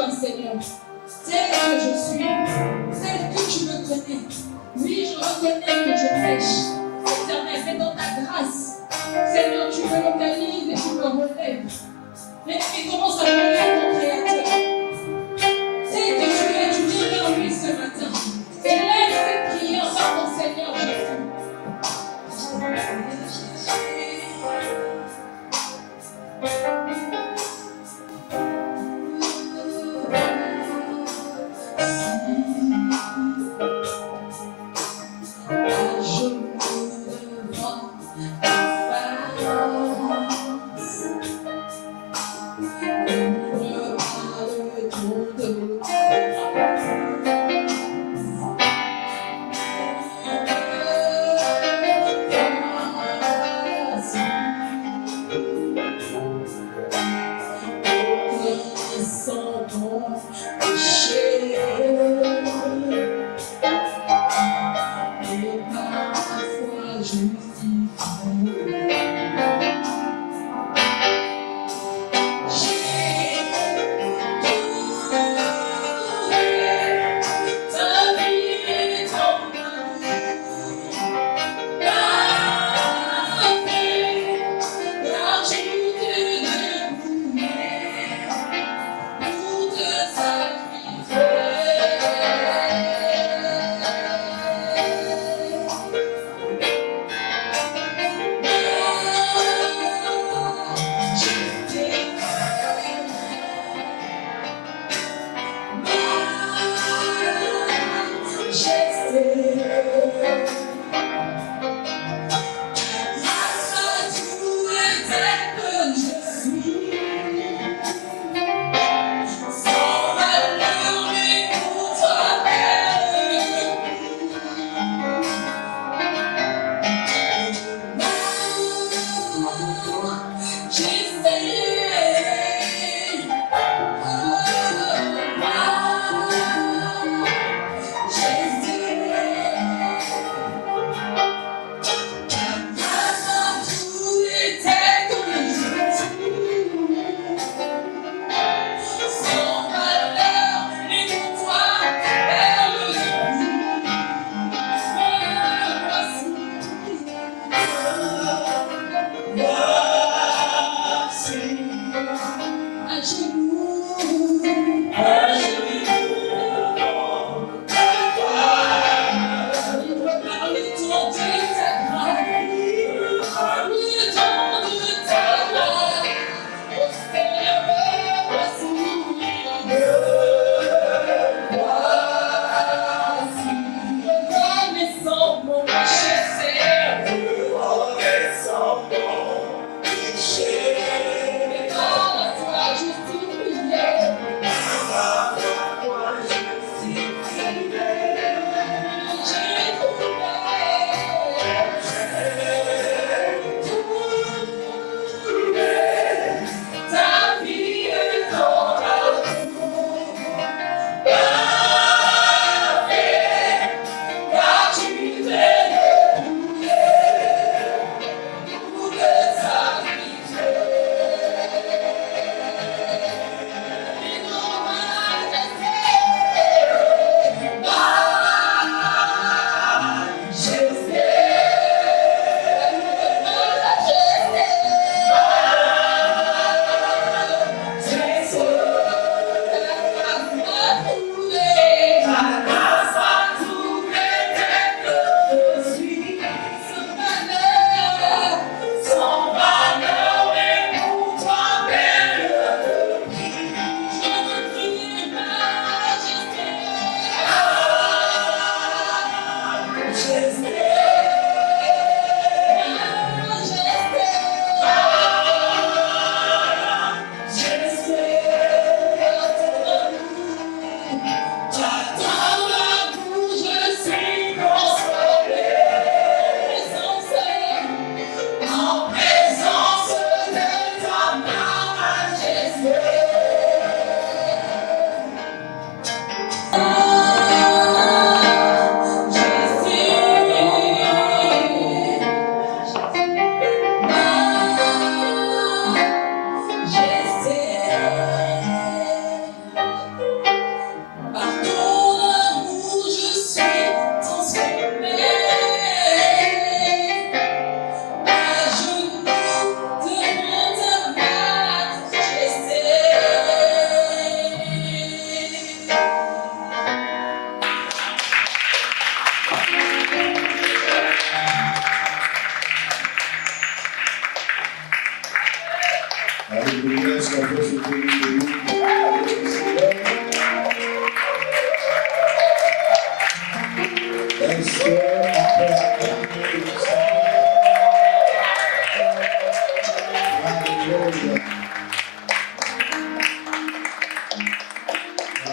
toi, Seigneur, tel que je suis, tel que tu me connais. Oui, je reconnais que je pêche. Éternel, mais dans ta grâce, Seigneur, tu me localises et tu me relèves. Et commence à parler à ton Créateur. Tel que tu es, tu viens vers lui ce matin. Élève cette prière par ton Seigneur Jésus.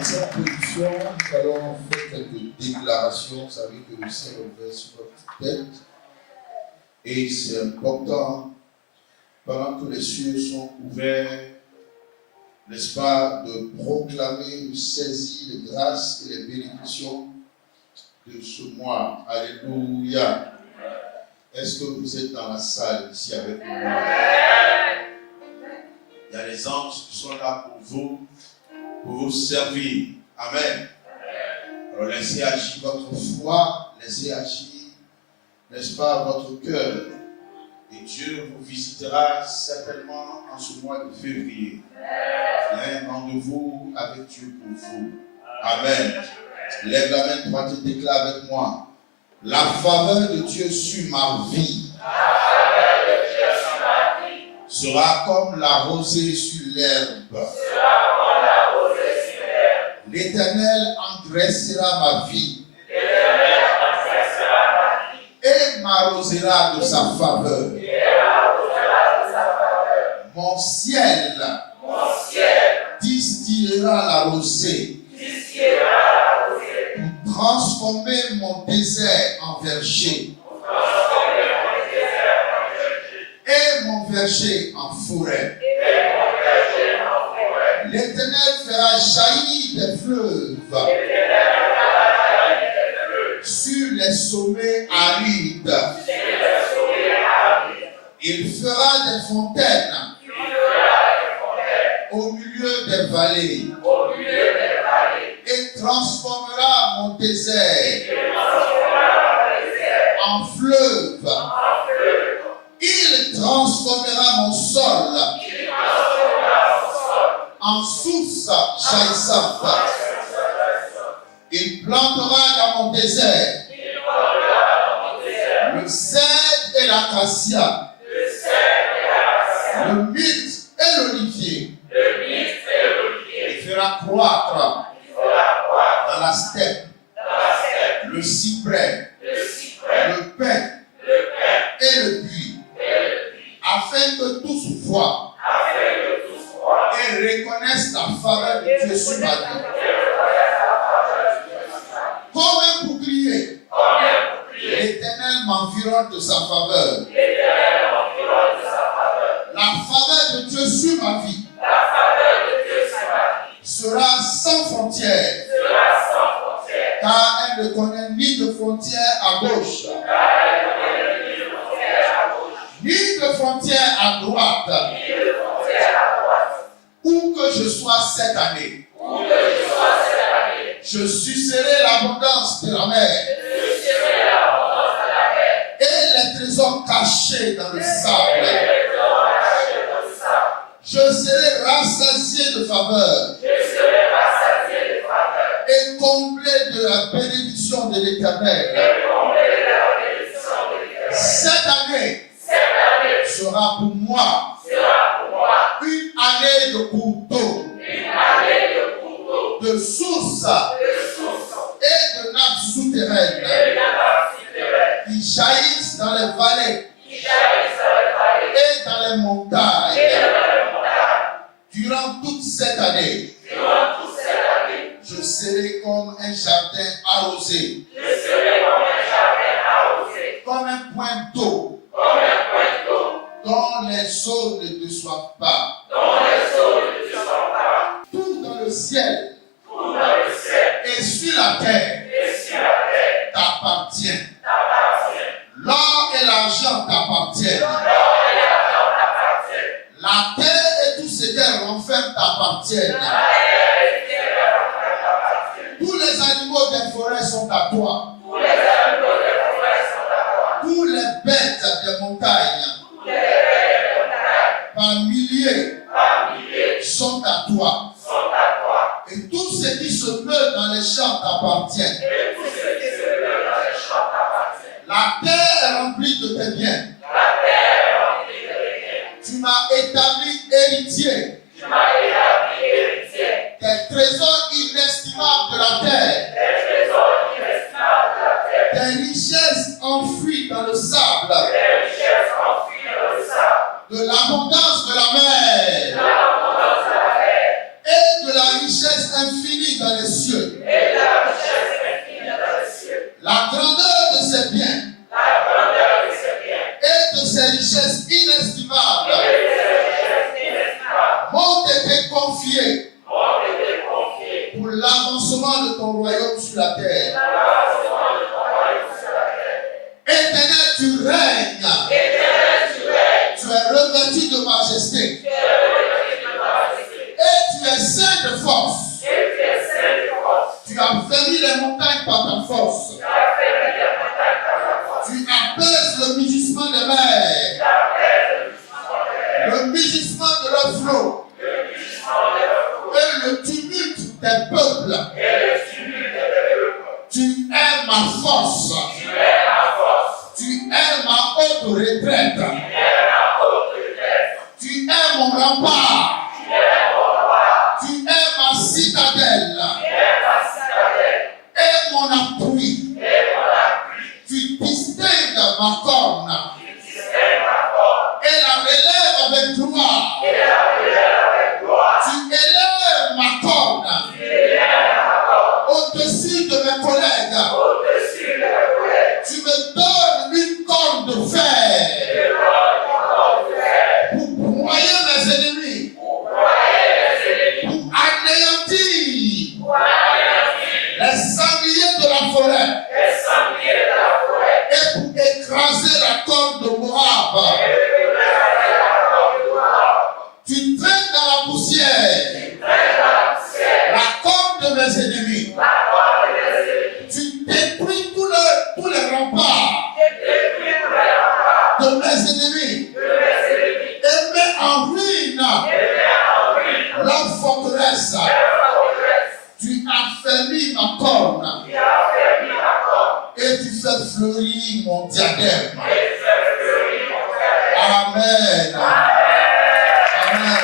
Mettez en position, nous allons faire quelques déclarations. Vous savez que le ciel est ouvert sur votre tête. Et c'est important, pendant que les cieux sont ouverts, n'est-ce pas, de proclamer une saisie de grâce et les bénédictions de ce mois. Alléluia. Est-ce que vous êtes dans la salle ici avec moi? Il y a les anges qui sont là pour vous servir. Amen. Alors laissez agir votre foi, laissez agir, n'est-ce pas, votre cœur. Et Dieu vous visitera certainement en ce mois de février. Il y a un rendez-vous avec Dieu pour vous. Amen. Lève la main droite et déclare avec moi. La faveur de Dieu sur ma vie sera comme la rosée sur l'herbe. L'Éternel engraissera ma vie et m'arrosera de sa faveur. Mon ciel distillera la rosée pour transformer mon désert en verger et mon verger en forêt. L'Éternel fera jaillir des fleuves sur les sommets arides. Il fera des fontaines au milieu des vallées et transformera mon désert en fleuve. Il transformera mon sol en source jaillissante. Il plantera dans mon désert le cèdre et l'acacia, le myrte et l'olivier. Il fera croître dans la steppe le cyprès, le pin et le buis, afin que tous voient et reconnaissent la faveur de Dieu sur ma vie. Comme un bouclier, l'Éternel m'environne de sa faveur. La faveur de Dieu sur ma vie sera sans frontières, car elle ne connaît ni de frontières à gauche, ni de frontières à droite. Où que je sois cette année, je sucerai l'abondance de la mer et les trésors cachés dans le sable. Je serai rassasié de faveur et comblé de la bénédiction de l'Éternel. Cette année sera pour moi une année de couteau, de sources et de nappes souterraines qui jaillissent dans les vallées et dans les montagnes. Durant toute cette année, je serai comme un jardin arrosé, comme un point d'eau dont les eaux ne te soient pas. Tout dans le ciel et sur la terre t'appartient. L'or et l'argent t'appartiennent. La terre et tout ce qu'elle renferme t'appartiennent. Tous les animaux des forêts sont à toi. Tous les bêtes des montagnes par milliers sont à toi. Et tout ce qui se meut dans les champs t'appartient. La terre est remplie de tes biens. Tu m'as établi héritier des trésors inestimables de la terre, des richesses enfouies dans le sable, de l'abondance de la mer et de la richesse infinie dans les cieux. La grandeur de ses biens. Et de ses richesses inestimables. M'ont été confiés pour l'avancement de ton royaume sur la terre. Éternel, tu règnes. Tu es revêtu de majesté. Et tu es saint de force. Tu as fermé les montagnes par ta force. Tu apaises le mugissement des mers. Le mugissement de leurs flots. Et le tumulte des peuples. Tu es ma force. Tu es ma haute retraite. Tu es mon rempart. Tu es ma citadelle. Et mon appui. Tu distingues ma corne. Et la relèves avec gloire. Tu élèves ma corne au-dessus de mes collègues. Tu me donnes une corne de fer pour broyer mes ennemis, pour anéantir les sangliers de la forêt et pour écraser la corne de Moab. Tu traînes dans la poussière la corne de mes ennemis. Tu détruis tous les remparts de mes ennemis et mets en ruine leur forteresse. Tu affermis ma corne et tu fais fleurir mon diadème. Amen. Amen.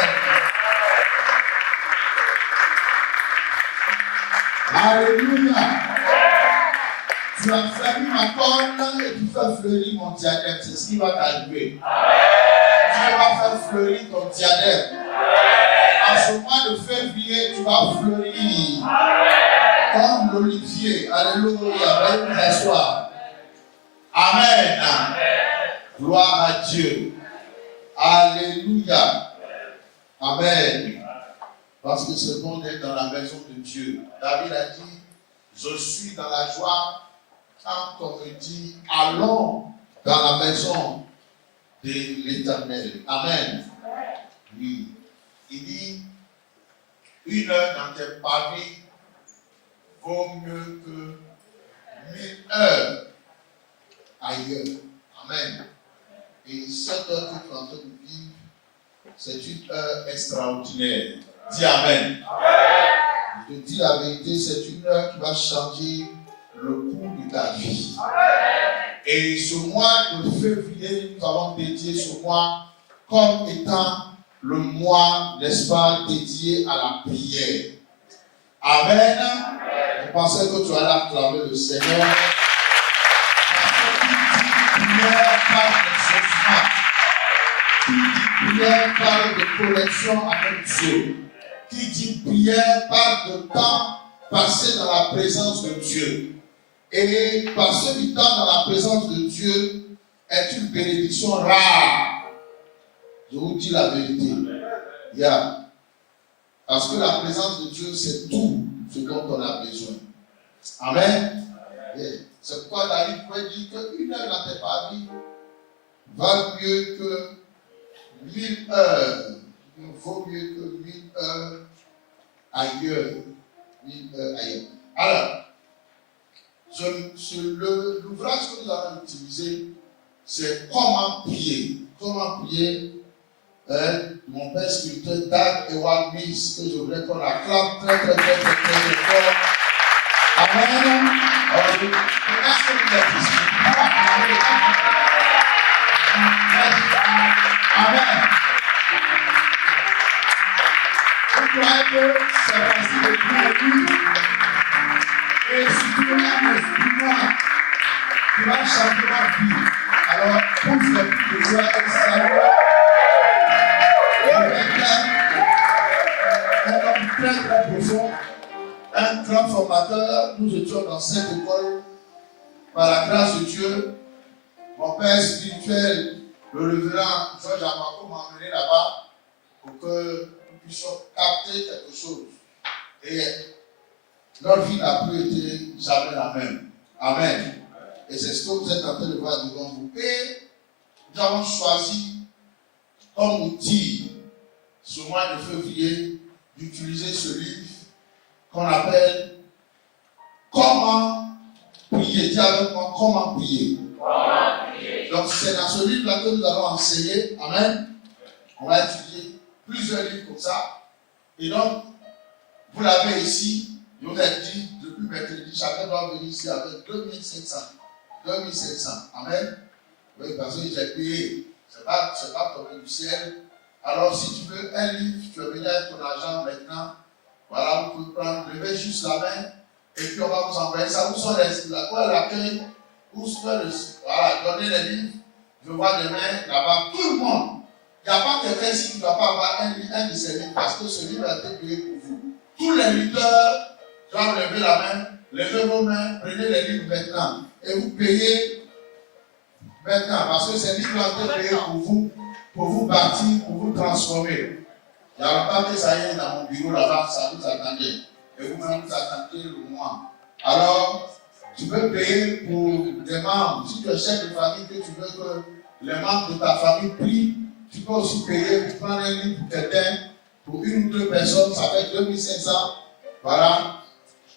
Alléluia. Tu as fermé ma corne et tu fais fleurir mon diadème. C'est ce qui va t'arriver. Dieu va faire fleurir ton diadème. En ce mois de février, tu vas fleurir comme l'olivier. Alléluia. Veuillez vous asseoir. Amen. Gloire à Dieu. Alléluia. Amen. Parce que c'est bon d'être dans la maison de Dieu. David a dit, je suis dans la joie quand on me dit, allons dans la maison de l'Éternel. Amen. Oui. Il dit, 1 heure dans tes pavés vaut mieux que 1000 heures ailleurs. Amen. Et cette heure que tu es en train de vivre, c'est une heure extraordinaire. Dis Amen. Je te dis la vérité, c'est une heure qui va changer le cours de ta vie. Et ce mois de février, nous avons dédié ce mois comme étant le mois, n'est-ce pas, dédié à la prière. Amen. Je pensais que tu allais acclamer le Seigneur. Prière parle d'exaucement. Qui dit prière parle de connexion avec Dieu. Qui dit prière parle de temps passé dans la présence de Dieu. Et passer du temps dans la présence de Dieu est une bénédiction rare. Je vous dis la vérité. Yeah. Parce que la présence de Dieu, c'est tout ce dont on a besoin. Amen. Yeah. C'est pourquoi David pouvait dire qu'une heure dans tes pavis va mieux que 1000 heures. Il vaut mieux que 1000 heures ailleurs. 1000 heures ailleurs. Alors, l'ouvrage que nous avons utilisé, c'est comment prier. Comment prier. Mon père spirituel, Dag Ewald Mills, que je voudrais qu'on acclame très fort. Amen. Est-ce que vous êtes ici? Amen. Vous croyez que c'est facile de prier et si tu es un instrument qui va changer ma vie, alors pousse le plus de joie et salut. Un homme très profond un grand formateur. Nous étions dans cette école par la grâce de Dieu. Mon père spirituel, le révérend Georges Amako, m'a emmené là-bas pour que nous puissions capter quelque chose. Et leur vie n'a plus été jamais la même. Amen. Et c'est ce que vous êtes en train de voir devant vous. Et nous avons choisi comme outil, ce mois de février, d'utiliser ce livre qu'on appelle Comment prier. Dis avec moi, comment prier. Donc c'est dans ce livre-là que nous allons enseigner. Amen. On va étudier plusieurs livres comme ça. Et donc, vous l'avez ici. Je vous ai dit, depuis mercredi, chacun doit venir ici avec 2500. 2500. Amen. Oui, parce que j'ai payé. C'est pas tombé du ciel. Alors, si tu veux un livre, tu veux venir avec ton argent maintenant. Voilà, vous pouvez prendre, levez juste la main. Et puis, on va vous envoyer ça. Où sont l'accueil? Où sont voilà, donnez les livres. Je vois des mains là-bas. Tout le monde. Il n'y a pas quelqu'un ici qui ne doit pas avoir un de ces livres parce que ce livre a été payé pour vous. Tous les leaders doivent lever la main, levez vos mains, prenez les livres maintenant. Et vous payez maintenant parce que ces livres ont été payés pour vous bâtir, pour vous transformer. Il n'y a pas que ça y est dans mon bureau là-bas, ça vous attendait. Et vous-même vous attendez le mois. Alors, tu peux payer pour des membres. Si tu es chef de famille, que tu veux que les membres de ta famille prient, tu peux aussi payer pour prendre un livre pour quelqu'un, pour une ou deux personnes, ça fait 2500. Voilà.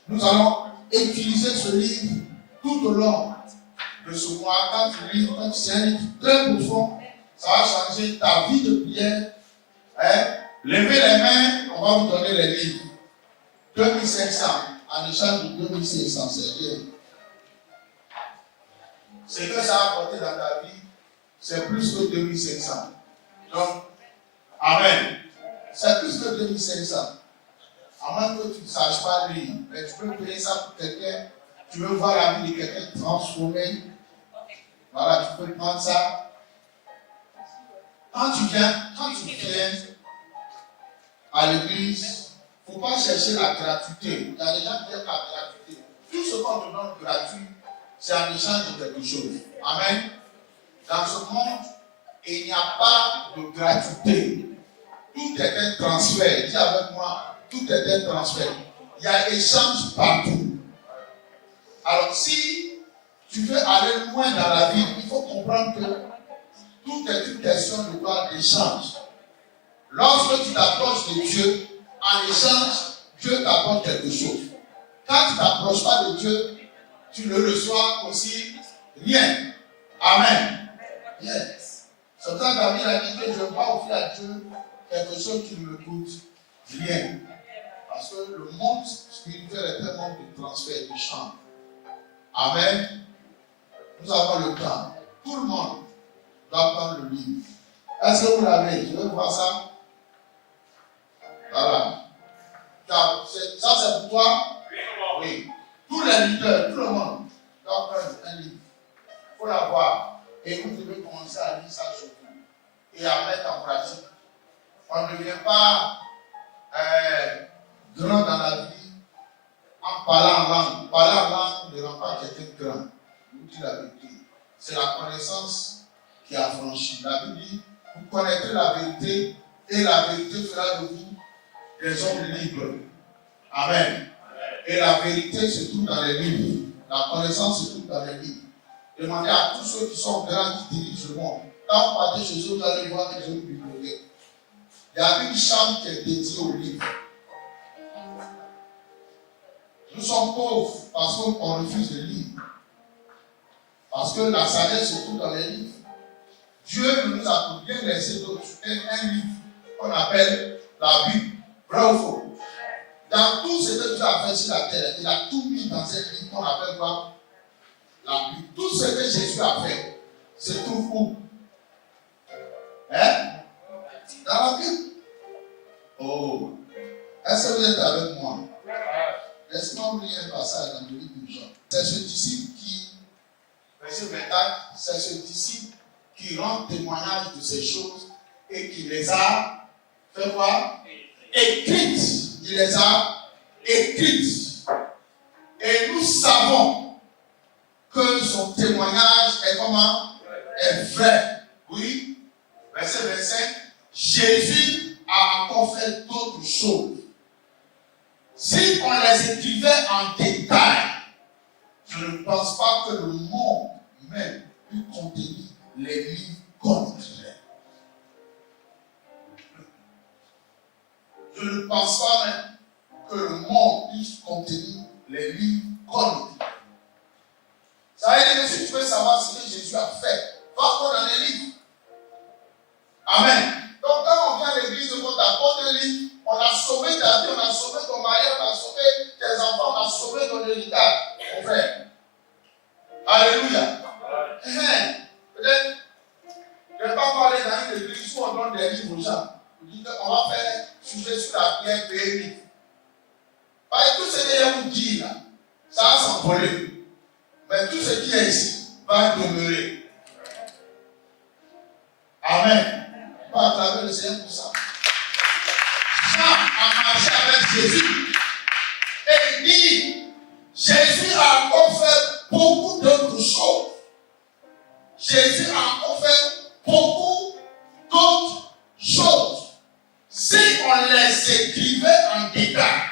Nous allons utiliser ce livre tout au long de ce mois. Quand tu lis, quand c'est un livre très profond, ça va changer ta vie de prière. Hein? Levez les mains, on va vous donner les livres. 2500, en échange de 2500, c'est bien. Ce que ça a apporté dans ta vie, c'est plus que 2500. Donc, Amen. C'est plus que 2500. À moins que tu ne saches pas lire, mais tu peux payer ça pour quelqu'un. Tu veux voir la vie de quelqu'un transformée. Voilà, tu peux prendre ça. Quand tu viens à l'église, il ne faut pas chercher la gratuité. Il y a des gens qui aiment la gratuité. Tout ce qu'on te donne gratuit, c'est en échange de quelque chose. Amen. Dans ce monde, il n'y a pas de gratuité. Tout est un transfert. Dis avec moi, tout est un transfert. Il y a échange partout. Alors, si tu veux aller loin dans la vie, il faut comprendre que tout est une question de quoi d'échange. Lorsque tu t'approches de Dieu, en échange, Dieu t'apporte quelque chose. Quand tu ne t'approches pas de Dieu, tu ne reçois aussi rien. Amen. Yes. C'est pour ça que David a dit que je ne veux pas offrir à Dieu quelque chose qui ne me coûte rien. Parce que le monde spirituel est un monde de transfert, de champ. Amen. Nous avons le temps. Tout le monde doit prendre le livre. Est-ce que vous l'avez? Je veux voir ça. Voilà. Ça c'est pour toi? Oui. Tous les leaders, tout le monde doit prendre un livre. Il faut l'avoir. Et vous devez commencer à lire ça chez vous. Et à mettre en pratique. On ne devient pas grand dans la vie en parlant en langue. Parler en langue ne rend pas quelqu'un grand. Je vous dis la vérité. C'est la connaissance qui a franchi. La Bible dit, vous connaîtrez la vérité et la vérité fera de vous des hommes libres. Amen. Et la vérité se trouve dans les livres. La connaissance se trouve dans les livres. Demandez à tous ceux qui sont grands qui dirigent le monde. Quand vous partez chez eux, vous allez voir qu'ils ont une bibliothèque. Il y a une chambre qui est dédiée aux livres. Nous sommes pauvres parce qu'on refuse de lire. Parce que la sagesse se trouve dans les livres. Dieu nous a bien laissé un livre qu'on appelle la Bible. Vrai ou faux? Dans tout ce que Dieu a fait sur la terre, il a tout mis dans un livre qu'on appelle quoi? La Bible. Tout ce que Jésus a fait se trouve où? Hein? Dans la Bible. Oh. Est-ce que vous êtes avec moi? Laisse-moi vous lire un passage dans le livre de Jean. C'est ce disciple qui, verset 24, c'est ce disciple qui rend témoignage de ces choses et qui les a fait quoi? Écrites. Il les a écrites. savons que son témoignage est comment? Est vrai. Oui. Verset 25. Jésus a encore fait d'autres choses. Si on les écrivait en détail, je ne pense pas que le monde même puisse contenir les livres qu'on écrivait. Je ne pense pas même que le monde puisse contenir les livres qu'on écrivait. Ça veut dire que si tu veux savoir ce que Jésus a fait, va dans les livres. Amen. Donc quand on vient à l'église, on t'apporte un livre, on a sauvé ta vie, on a sauvé ton mari, on a sauvé tes enfants, on a sauvé ton héritage, mon frère. Alléluia. Peut-être, je ne vais pas parler dans une église où on donne des livres aux gens. On dit qu'on va faire sujet sur la pierre périmée. Parce que tout ce que je vous dis là, ça va s'envoler. Mais tout ce qui est ici va demeurer. Amen. Pas à travers le Seigneur pour ça. Jean a marché avec Jésus. Et il dit, Jésus a encore fait beaucoup d'autres choses. Jésus a encore fait beaucoup d'autres choses. Si on les écrivait en détail,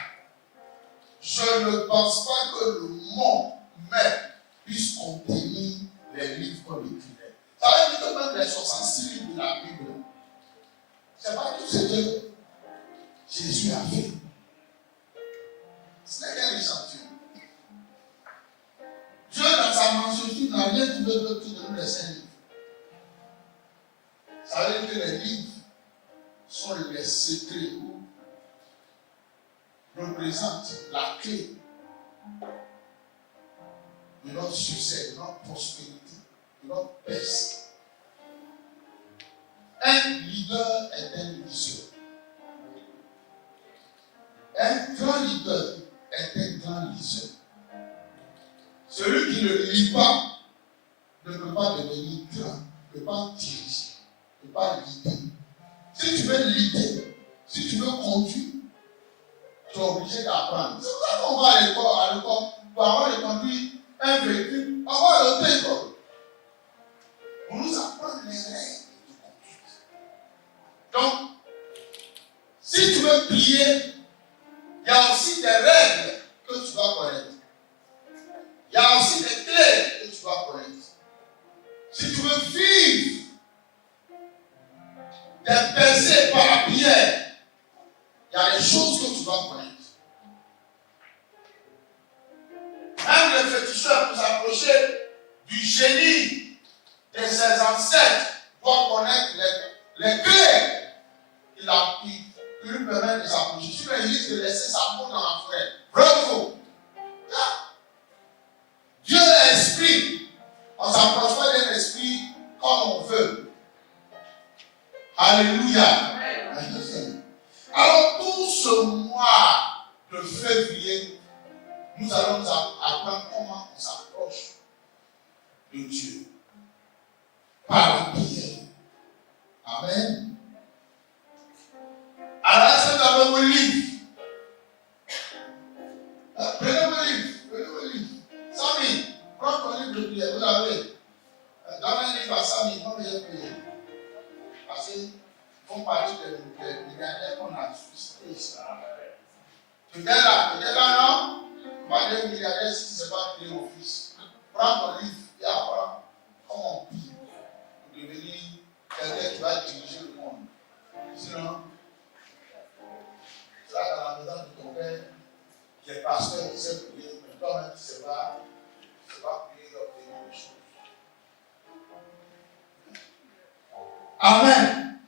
je ne pense pas que le monde même puisse contenir les livres qu'on écrivait. Ça veut dire que même les 66 livres de la Bible, ce n'est pas tout ce que Jésus a fait. Ce n'est qu'un échantillon. Dieu, dans sa mansuétude, n'a rien trouvé d'autre que de nous laisser un livre. Ça veut dire que les livres sont les secrets ou représentent la clé de notre succès, de notre prospérité, de notre paix. Un leader est un leader. Un grand leader est un grand leader. Celui qui ne lit pas ne peut pas devenir grand, ne peut pas diriger, ne peut pas leader. Si tu veux leader, si tu veux conduire, tu es obligé d'apprendre. C'est pour ça qu'on va à l'école pour avoir de conduire un véhicule, avoir le temps. On nous apprend les règles de conduite. Donc, si tu veux prier, il y a aussi des règles que tu dois connaître. Il y a aussi des clés que tu dois connaître. Si tu veux vivre des percées par la prière, il y a des choses que tu dois connaître. Même le féticheur, pour s'approcher du génie de ses ancêtres, doit connaître les clés qui lui permettent de s'approcher. Si il risque de laisser sa peau dans la forêt, bravo! Dieu est esprit. On ne s'approche pas d'un esprit comme on veut. Alléluia. Alors, tout ce mois de février, nous allons nous apprendre comment on s'approche de Dieu. Par la prière. Amen. Alors, est-ce que vous avez vos livres? Prenez vos livres. Samy, prends ton livre de prière. Vous l'avez. Dans un livre à Samy, non, il y a prière. Parce qu'ils font partie des milliardaires qu'on a suscités ici. Tu es là, non? On va dire milliardaire si ce n'est pas prier au fils. Prends ton livre et apprends comment on prie pour devenir quelqu'un qui va diriger le monde. Sinon, tu vas dans la maison de ton père, qui est pasteur, qui sait prier, mais toi-même tu ne sais pas prier et obtenir les choses. Amen.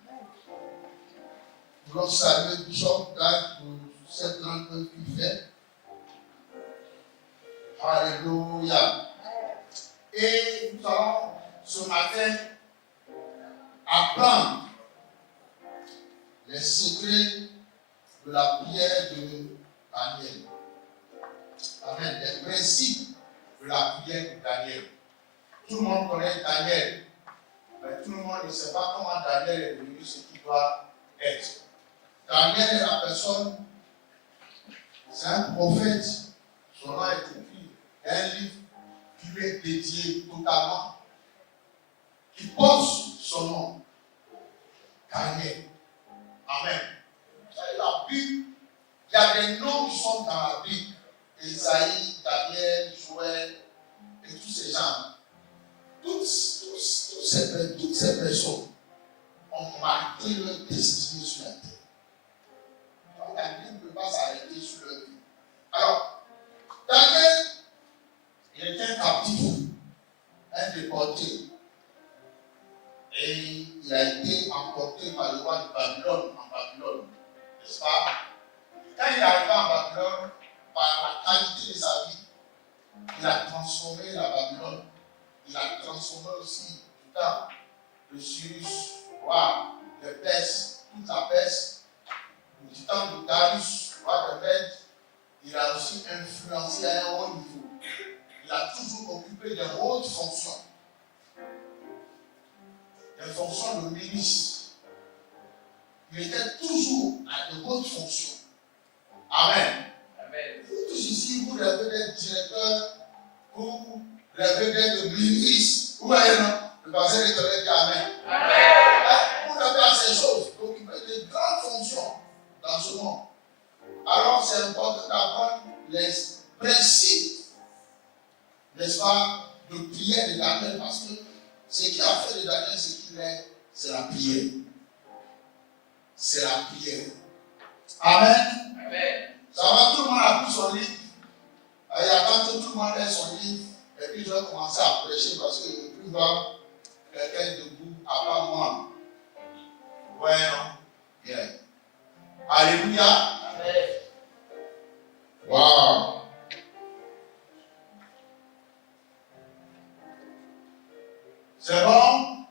Nous voulons saluer Bishop God pour cette grande œuvre qu'il fait. Alléluia. Et nous allons ce matin apprendre les secrets de la prière de Daniel. Amen. Les principes de la prière de Daniel. Tout le monde connaît Daniel, mais tout le monde ne sait pas comment Daniel est devenu ce qu'il doit être. Daniel est la personne, c'est un prophète, son nom est écrit, un est dédié totalement, qui porte son nom, Daniel. Amen. La Bible, il y a des noms qui sont dans la Bible. Isaïe, Daniel, Joël, et tous ces gens. Toutes ces personnes ont marqué leur destinée sur la terre. Donc, la Bible ne peut pas s'arrêter sur leur vie. Alors, Daniel, il était un captif, un déporté. Et il a été emporté par le roi de Babylone en Babylone. N'est-ce pas? Quand il est arrivé en Babylone, par la qualité de sa vie, il a transformé la Babylone. Il a transformé aussi tout ça, le Cyrus, roi de Perse, toute la Perse, du temps de Darius, roi de Mède. Il a aussi influencé à un haut niveau. Il a toujours occupé des hautes fonctions. Des fonctions de ministre. Il était toujours à de hautes fonctions. Amen. Amen. Vous tous ici, vous rêvez d'être directeur, vous rêvez d'être ministre. Vous voyez, non? Le pasteur l'Éternel dit Amen. Amen. Vous rêvez à ces choses, d'occuper de grandes fonctions dans ce monde. Alors, c'est important d'apprendre les principes, n'est-ce pas, de prière de Daniel, parce que ce qui a fait de Daniel ce qu'il est, c'est la prière. C'est la prière. Amen. Amen. Ça va, tout le monde a pris son livre. Il attend que tout le monde ait son livre. Et puis je vais commencer à prêcher parce que je ne peux plus voir quelqu'un debout à part moi. Ouais, non? Yeah. Alléluia. Amen. Wow. C'est bon?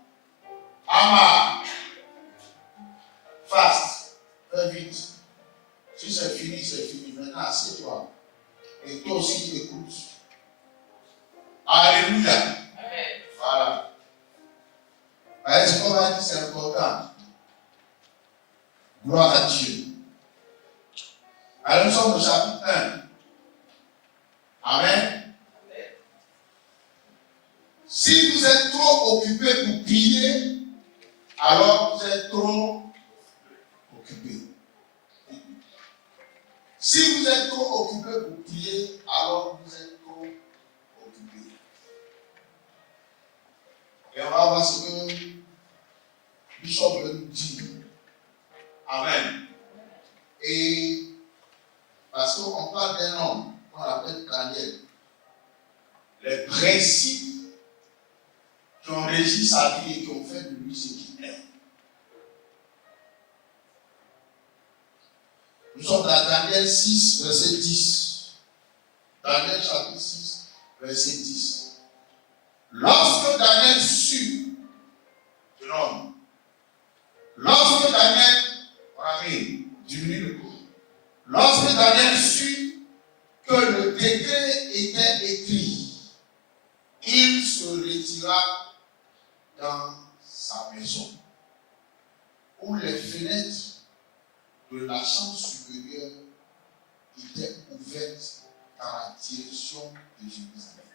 Ama. Fast. Fais vite. Si c'est fini, c'est fini. Maintenant, assieds-toi. Et toi aussi, écoute. Alléluia. Amen. Voilà. Ce qu'on va dire, c'est important. Gloire à Dieu. Alors, nous sommes au chapitre 1. Amen. Si vous êtes trop occupé pour prier, alors vous êtes trop occupé. Si vous êtes trop occupé pour prier, alors vous êtes trop occupé. Et on va voir ce que Bishop veut nous dire. Amen. Et parce qu'on parle d'un homme qu'on appelle Daniel. Les principes qui ont régi sa vie et qui ont fait de lui ce qu'il est. Nous sommes dans Daniel 6, verset 10. Daniel chapitre 6, verset 10. Lorsque Daniel sut, lorsque Daniel, diminue le coup. Lorsque Daniel sut que le décret était écrit, il se retira dans sa maison, où les fenêtres de la chambre supérieure étaient ouvertes dans la direction de Jérusalem.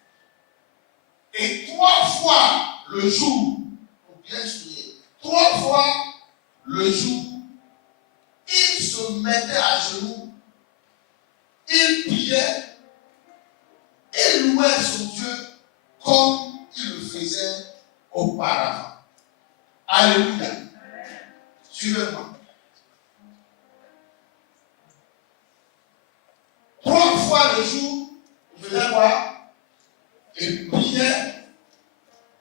Et 3 fois le jour, pour bien souligner, 3 fois le jour, il se mettait à genoux, il priait, il louait son Dieu comme il le faisait auparavant. Alléluia. Suivez-moi. 3 fois le jour, il faisait quoi? Il priait,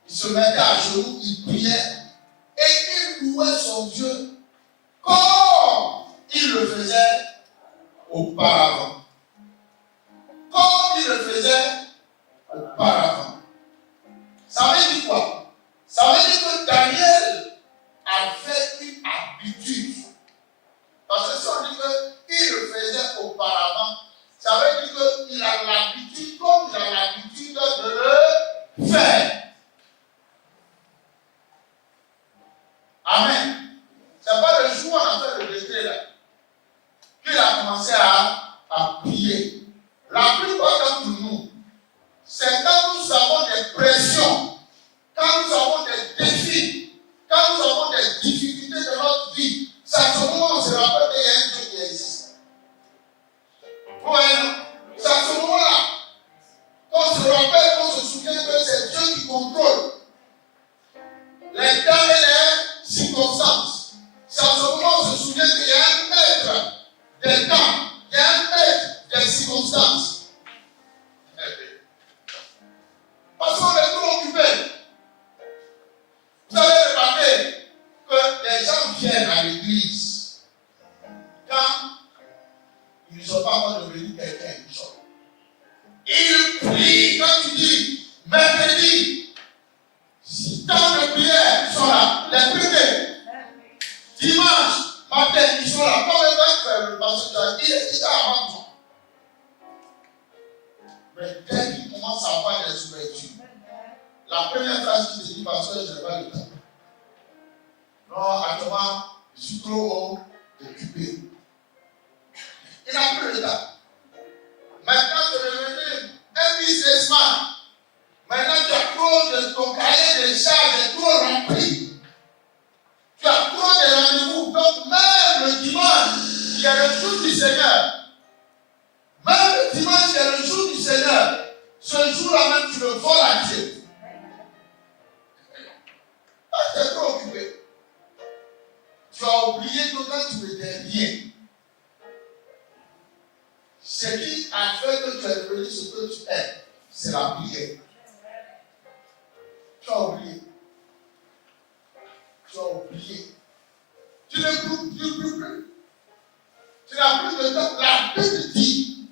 il se mettait à genoux, il priait et il louait son Dieu comme il le faisait auparavant. Comme il le faisait auparavant. Ça veut dire quoi? Ça veut dire que Daniel avait une habitude. Parce que si on dit qu'il le faisait auparavant, ça veut dire qu'il a l'habitude, comme il a l'habitude de le faire. Amen. C'est pas le jour où on a fait le décret là qu'il a commencé à prier. La plupart d'entre nous, c'est quand nous avons des des pressions, quand nous avons des défis, quand nous avons des difficultés dans notre vie, c'est à ce moment où on se rappelle qu'il y a un Dieu qui existe. Vous voyez, non? C'est à ce moment-là qu'on se rappelle, qu'on se souvient que c'est Dieu qui contrôle les temps et les circonstances. C'est à ce moment où on se souvient qu'il y a un maître des temps, il y a un maître des circonstances. Parce qu'on est trop occupé. Vous avez remarqué que les gens viennent à l'église quand ils ne sont pas encore devenus quelqu'un. Ils prient quand tu dis mercredi, temps de prière, ils sont là. Les premiers, dimanche matin, ils sont là. Comme le pasteur dit, il a avant toi. Mais dès qu'il commence à avoir des ouvertures, la première phrase qu'il te dit, pasteur, je n'ai pas le temps. Non, actuellement, je suis trop occupé. Il n'a plus le temps. Maintenant, tu es devenu un businessman. Maintenant, tu as trop de ton cahier de charges est trop rempli. Tu as trop de rendez-vous. Donc, même le dimanche, qui est le jour du Seigneur, même le dimanche, qui est le jour du Seigneur, ce jour-là même, tu le voles à Dieu. Parce que tu es trop occupé. Tu as oublié que quand tu n'étais rien, ce qui a fait que tu es devenu ce que tu es, c'est la prière. Tu as oublié. Tu as oublié. Tu n'écoutes plus. Tu n'as plus de temps. La Bible dit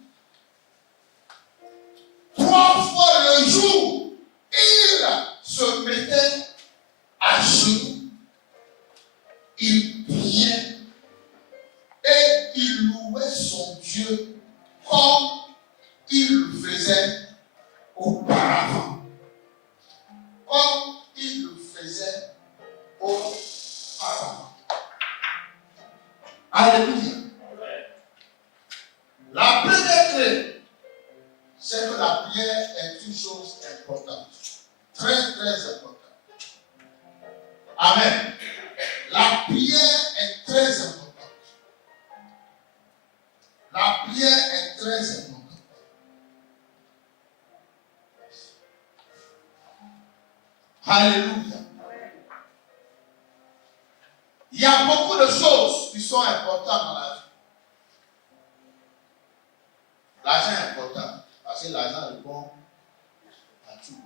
3 fois le jour, il se mettait à genoux, il priait et il louait son Dieu comme il le faisait auparavant. Comme il le faisait auparavant. Alléluia. La première clé, c'est que la prière est une chose importante. Très, très importante. Amen. La prière est très importante. La prière est très importante. Alléluia. Il y a beaucoup de choses qui sont importantes dans la vie. L'argent est important parce que l'argent répond à tout.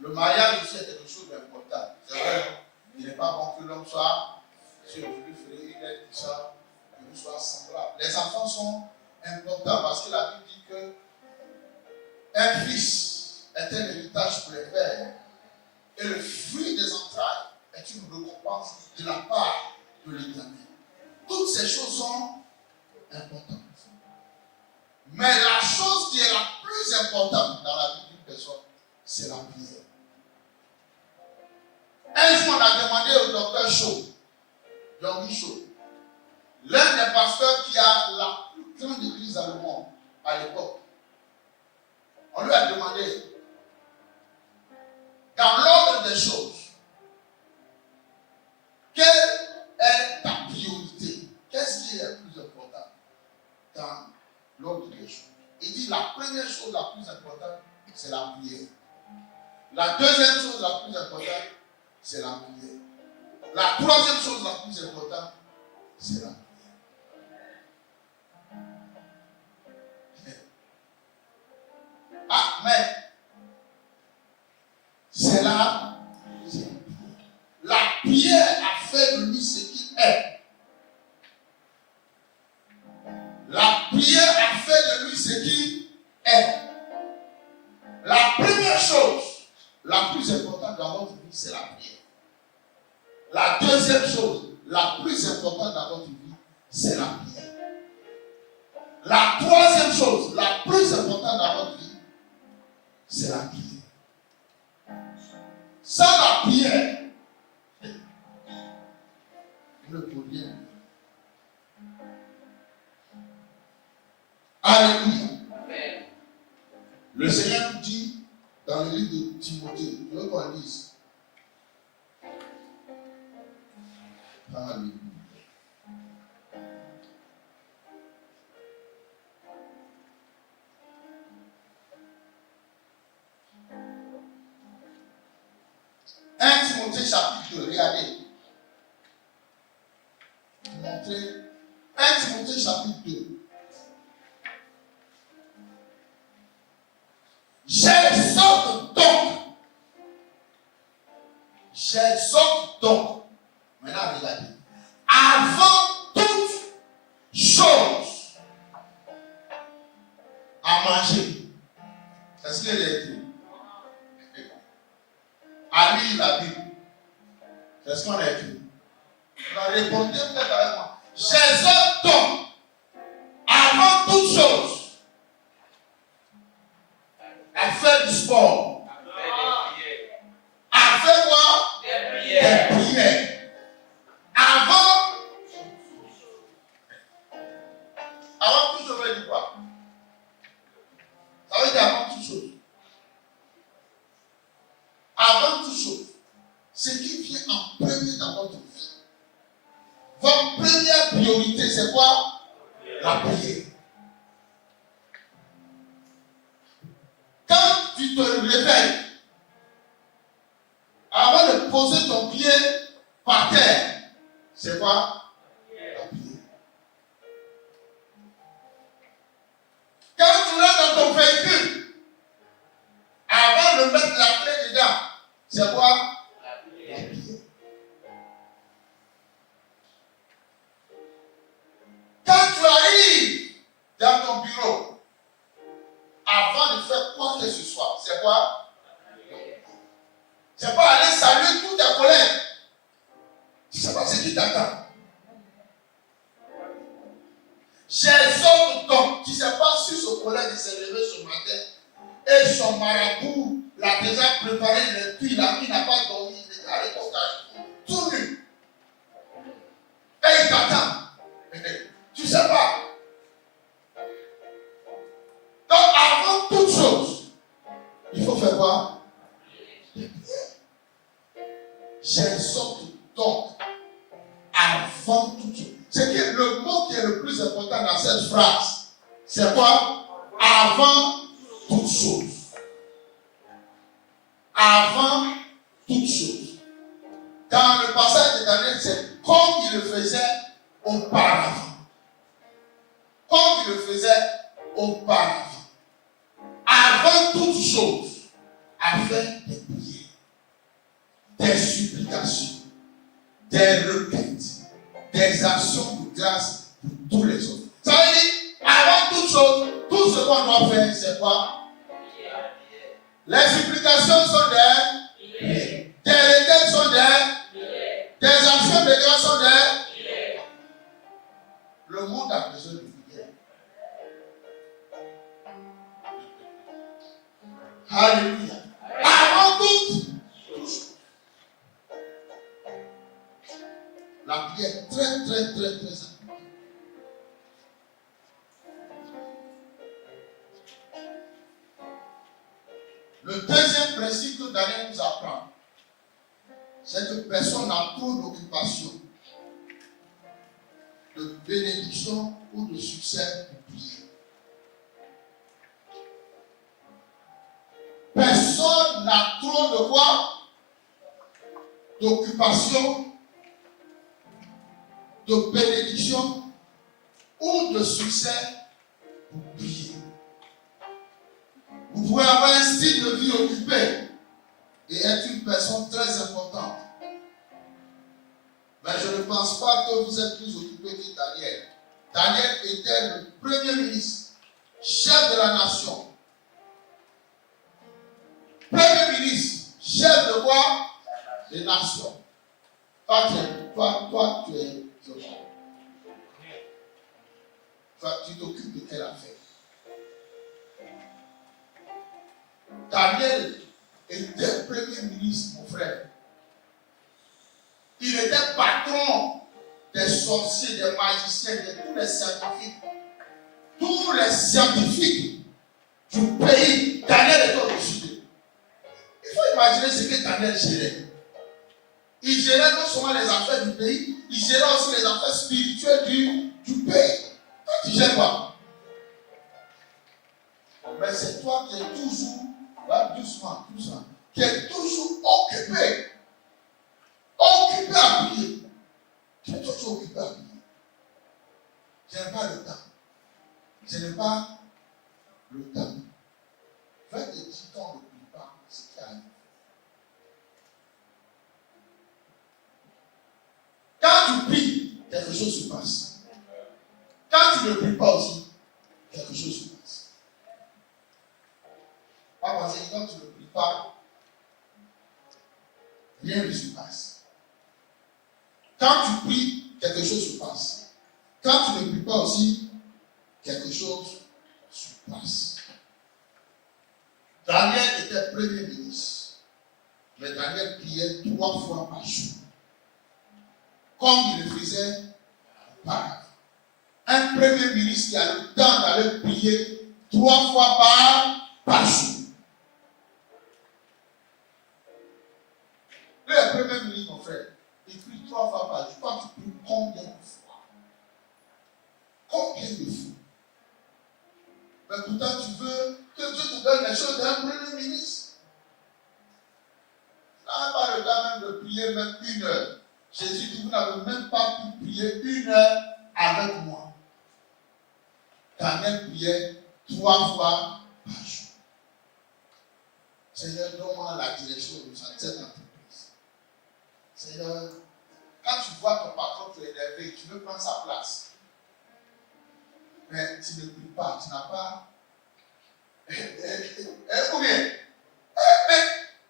Le mariage aussi est quelque chose d'important. C'est vrai, il n'est pas bon que l'homme soit sur le frais, il est tout ça, qu'il soit semblable. Les enfants sont importants parce que la Bible dit que un fils est un héritage pour les pères et le fruit des entrailles est une récompense de la part de l'Éternel. Toutes ces choses sont importantes. Mais la chose qui est la plus importante dans la vie d'une personne, c'est la prière. Un jour, on a demandé au docteur Shaw, Yogi Shaw, l'un des pasteurs qui a la plus grande église dans le monde à l'époque. On lui a demandé, dans l'ordre des choses, quelle est ta priorité? Qu'est-ce qui est le plus important dans l'ordre des choses? Il dit la première chose la plus importante, c'est la prière. La deuxième chose la plus importante, c'est la prière. La troisième chose la plus importante, c'est la prière. Amen. C'est là. La prière a fait de lui ce qu'il est. La prière a fait de lui ce qu'il est. La première chose, la plus importante dans votre vie, c'est la prière. La deuxième chose, la plus importante dans votre vie, c'est la prière. La troisième chose, la plus importante dans votre vie, c'est la prière. Sans la prière, vous ne pourriez rien. Alléluia. Le Seigneur nous dit dans dans le livre de Timothée. Je veux qu'on lise. Alléluia. Timothée chapitre 2, regardez. Montrer 1 Timothée chapitre 2. J'exhorte donc, maintenant regardez, avant toute chose, à manger. Est-ce qu'il est écrit? À lire la Bible. C'est ce qu'on a écrit. Répondez peut-être avec moi. J'exhorte donc, avant toute chose, à faire du sport. À faire quoi? Des prières. Avant toute chose, ça veut dire quoi? Ça veut dire avant toute chose. Avant toute chose, ce qui vient en premier dans votre vie. Votre première priorité, c'est quoi? La prière. Quand tu te réveilles, avant de poser ton pied par terre, c'est quoi? La prière. Quand tu rentres dans ton véhicule, avant de mettre la clé dedans, c'est quoi? La prière. Quand tu arrives dans ton bureau, avant de faire quoi que ce soit, c'est quoi? C'est pas aller saluer tous tes collègues. Tu ne sais pas ce qui t'attend. J'exhorte donc, tu ne sais pas si ce collègue s'est levé ce matin et son marabout l'a déjà préparé le puits, il n'a pas dormi, il est à l'époquage, tout nu. Et il t'attend. Tu ne sais pas. Donc, avant toute chose, il faut faire quoi? J'exhorte donc avant toute chose. C'est que le mot qui est le plus important dans cette phrase, c'est quoi? Avant toute chose. Avant toute chose. Dans le passage de Daniel, c'est comme il le faisait auparavant. Comme il le faisait auparavant. Avant toute chose, avec des prières, des supplications, des requêtes, des actions de grâce pour tous les autres. Ça veut dire, avant toute chose, tout ce qu'on doit faire, c'est quoi? Les supplications sont des prières. Des requêtes sont des actions de grâce sont des. Le monde a besoin de prière. Alléluia. Avant toute chose. La prière est très, très, très, très importante. Le deuxième principe que Daniel nous apprend, c'est que personne n'a trop d'occupation, de bénédiction ou de succès pour prier. Personne n'a trop de quoi? D'occupation, de bénédiction ou de succès pour prier. Vous pouvez avoir un style de vie occupé et être une personne très importante. Mais je ne pense pas que vous êtes plus occupé que Daniel. Daniel était le premier ministre, chef de la nation. Premier ministre, chef de quoi? Des nations. Toi, tu es. Tu t'occupes de quelle affaire? Daniel était premier ministre, mon frère. Il était patron des sorciers, des magiciens, de tous les scientifiques. Tous les scientifiques du pays, Daniel était au-dessus d'eux. imaginez ce que Daniel gérait. Il gérait non seulement les affaires du pays, il gérait aussi les affaires spirituelles du pays. Toi, tu gères quoi? Mais c'est toi qui es toujours, là, doucement, qui est toujours occupé à prier. Tu es toujours occupé à prier. Je n'ai pas le temps. Je n'ai pas le temps. Fais des petits temps ne prie pas ce qui arrive. Quand tu pries, quelque chose se passe. Quand tu ne pries pas aussi, quelque chose se passe. Pas parce que quand tu ne pries pas, rien ne se passe. Quand tu pries, quelque chose se passe. Quand tu ne pries pas aussi, quelque chose se passe. Daniel était premier ministre. Mais Daniel priait 3 fois par jour. Comme il le faisait par un premier ministre qui a le temps d'aller prier 3 fois par jour. Le premier ministre, mon frère, il prie 3 fois par jour. Toi, tu pries combien de fois? Combien de fois? Mais pourtant, tu veux que Dieu te donne les choses d'un premier ministre. Tu n'as pas le temps même de prier même 1 heure. Jésus dit, vous n'avez même pas pu prier 1 heure avec moi. Daniel priait 3 fois par jour. Seigneur, donne-moi la direction de cette entreprise. Seigneur, quand tu vois ton patron te énerver, tu veux prendre sa place. Mais tu ne pries pas, tu n'as pas. Ou bien, mais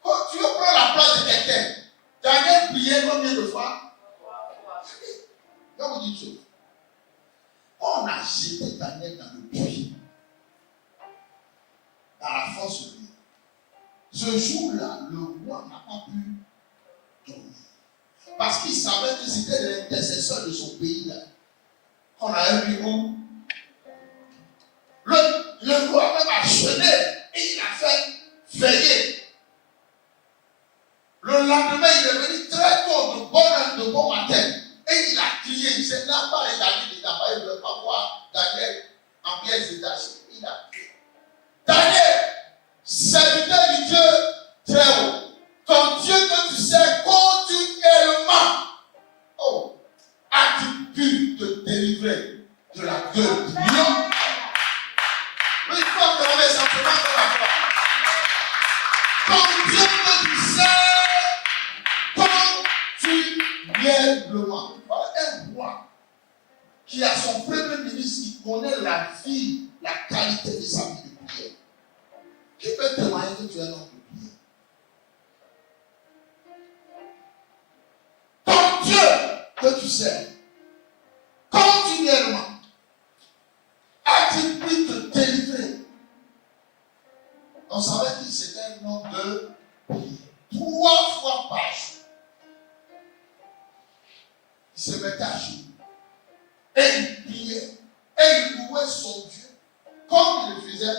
quand tu veux prendre la place de quelqu'un, Daniel priait combien de fois? Je vais vous dire une chose. On a jeté Daniel dans le puits, dans la force de Dieu. Ce jour-là, le roi n'a pas pu dormir. Parce qu'il savait que c'était l'intercesseur de son pays-là. Qu'on avait vu où le roi même a jeûné et il a fait veiller. Le lendemain, il est venu très tôt, de bon matin. Et il a crié. Il s'est n'a pas regardé, il n'a pas eu de voir Daniel en pièces détachées. Il a crié. Daniel, serviteur du Dieu très haut, ton Dieu que tu sers continuellement, as-tu pu te délivrer de la gueule du lion? Oui, il faut entendre simplement dans la foi. Ton Dieu que tu sers continuellement. Voilà un roi qui a son premier ministre qui connaît la vie, la qualité de sa vie de prière. Qui peut témoigner que tu es un homme de prière? Ton Dieu que tu sers continuellement a-t-il pu te délivrer? On savait qu'il c'était un homme de prière. 3 fois par jour. Il se mettait à genoux. Et il priait. Et il louait son Dieu. Comme il le faisait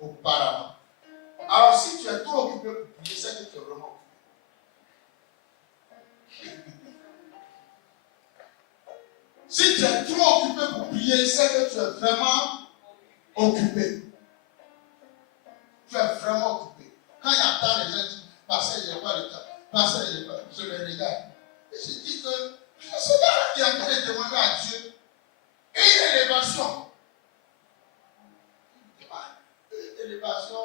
auparavant. Alors si tu es trop occupé pour prier, c'est que tu es vraiment occupé. Si tu es trop occupé pour prier, c'est que tu es vraiment occupé. Tu es vraiment occupé. Quand il y a tant de gens qui disent, pasteur, il n'y a pas de temps. Pasteur, il n'y a pas de temps. Je les regarde. Et je dis que ce gars-là qui est en train de demander à Dieu une élévation. Une élévation,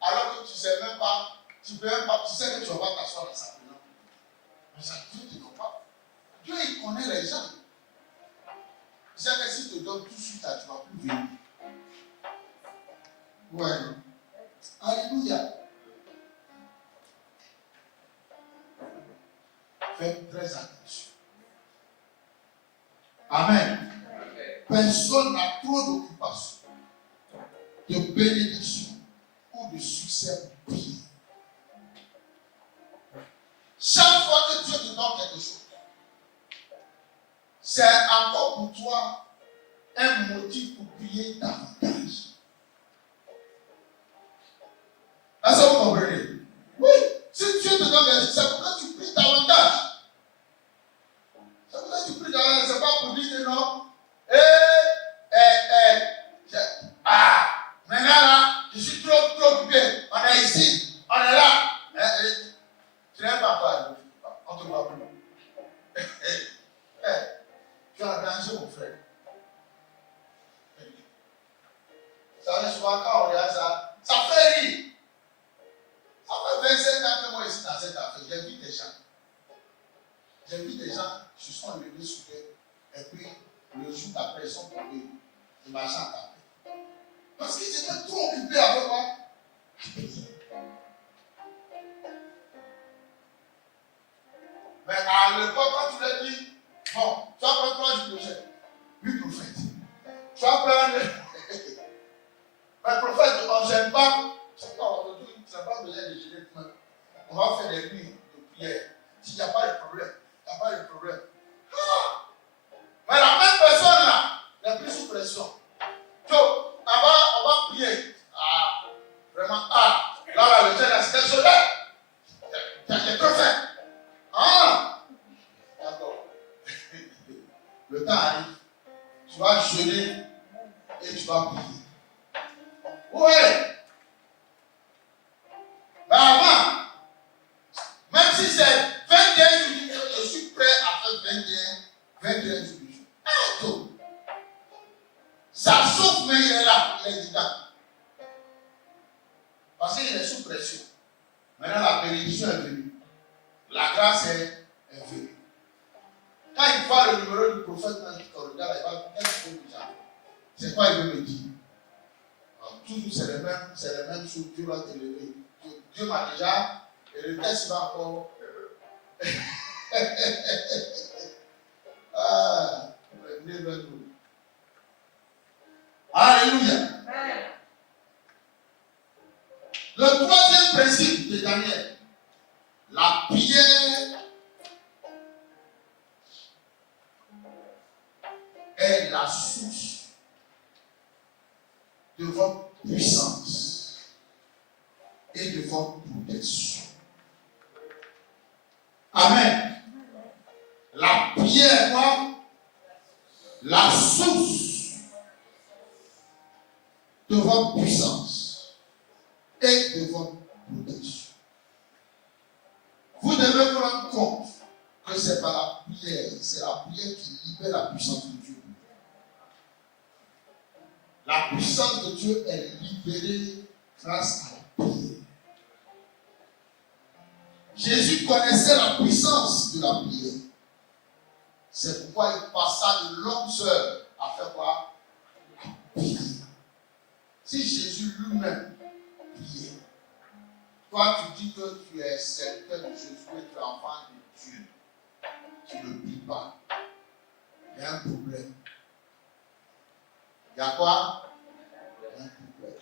alors que tu ne sais même pas, tu sais que tu ne vas pas t'asseoir dans sa maison. Mais ça, Dieu ne te connaît pas. Dieu, il connaît les gens. Il sait que s'il te donne tout de suite, tu ne vas plus venir. Ouais. Alléluia. Faites très attention. Amen. Personne n'a trop d'occupation, de bénédiction ou de succès pour prier. Chaque fois que Dieu te donne quelque chose, c'est encore pour toi un motif pour prier davantage. Est-ce que vous comprenez? Oui. souvent, quand on regarde ça, ça fait rire. Ça fait 25 ans que moi, ici, dans cette affaire, j'ai vu des gens. J'ai vu des gens qui se sont levés sur eux, et puis, le jour d'après, ils sont tombés. Ils marchaient en tapis. Parce qu'ils étaient trop occupés avec moi. Mais à l'époque, quand tu l'as dit, bon, tu vas prendre 3 jours de jeûne. Oui, prophète. Tu vas prendre. Mais prophète, on ne gêne pas. C'est pas aujourd'hui, tu n'as pas besoin de gêner toi. On va faire des nuits de prière. S'il n'y a pas de problème, il n'y a pas de problème. Ah! Mais la même personne là n'est plus sous pression. Donc, on va prier. Ah, vraiment, là, le jeûne, c'est quelque chose là. J'ai que faire. Ah, d'accord. Le temps arrive. Tu vas jeûner et tu vas prier. Oui. Mais avant, même si c'est 21 jours, je suis prêt à faire 21 jours. Donc, ça souffre, mais il est là, il est dedans. Parce qu'il est sous pression. Maintenant, la bénédiction est venue. La grâce est venue. Quand il voit le numéro du prophète dans le corridor, il va dire qu'est-ce qu'il veut dire. C'est quoi il veut me dire. Alors, toujours c'est les mêmes choses. Dieu va te lever. Dieu m'a déjà, et le test va encore. Venez vers nous. Alléluia. Le troisième principe de Daniel, la prière est la source de votre puissance et de votre protection. Amen. La prière est quoi? La source de votre puissance et de votre protection. Vous devez vous rendre compte que c'est par la prière, c'est la prière qui libère la puissance de Dieu. La puissance de Dieu est libérée grâce à la prière. Jésus connaissait la puissance de la prière. C'est pourquoi il passa de longues heures à faire quoi? Prier. Si Jésus lui-même priait, toi tu dis que tu es serviteur de Jésus et tu es enfant de Dieu, tu ne pries pas. Il y a un problème. Il y a quoi? Il y a un problème.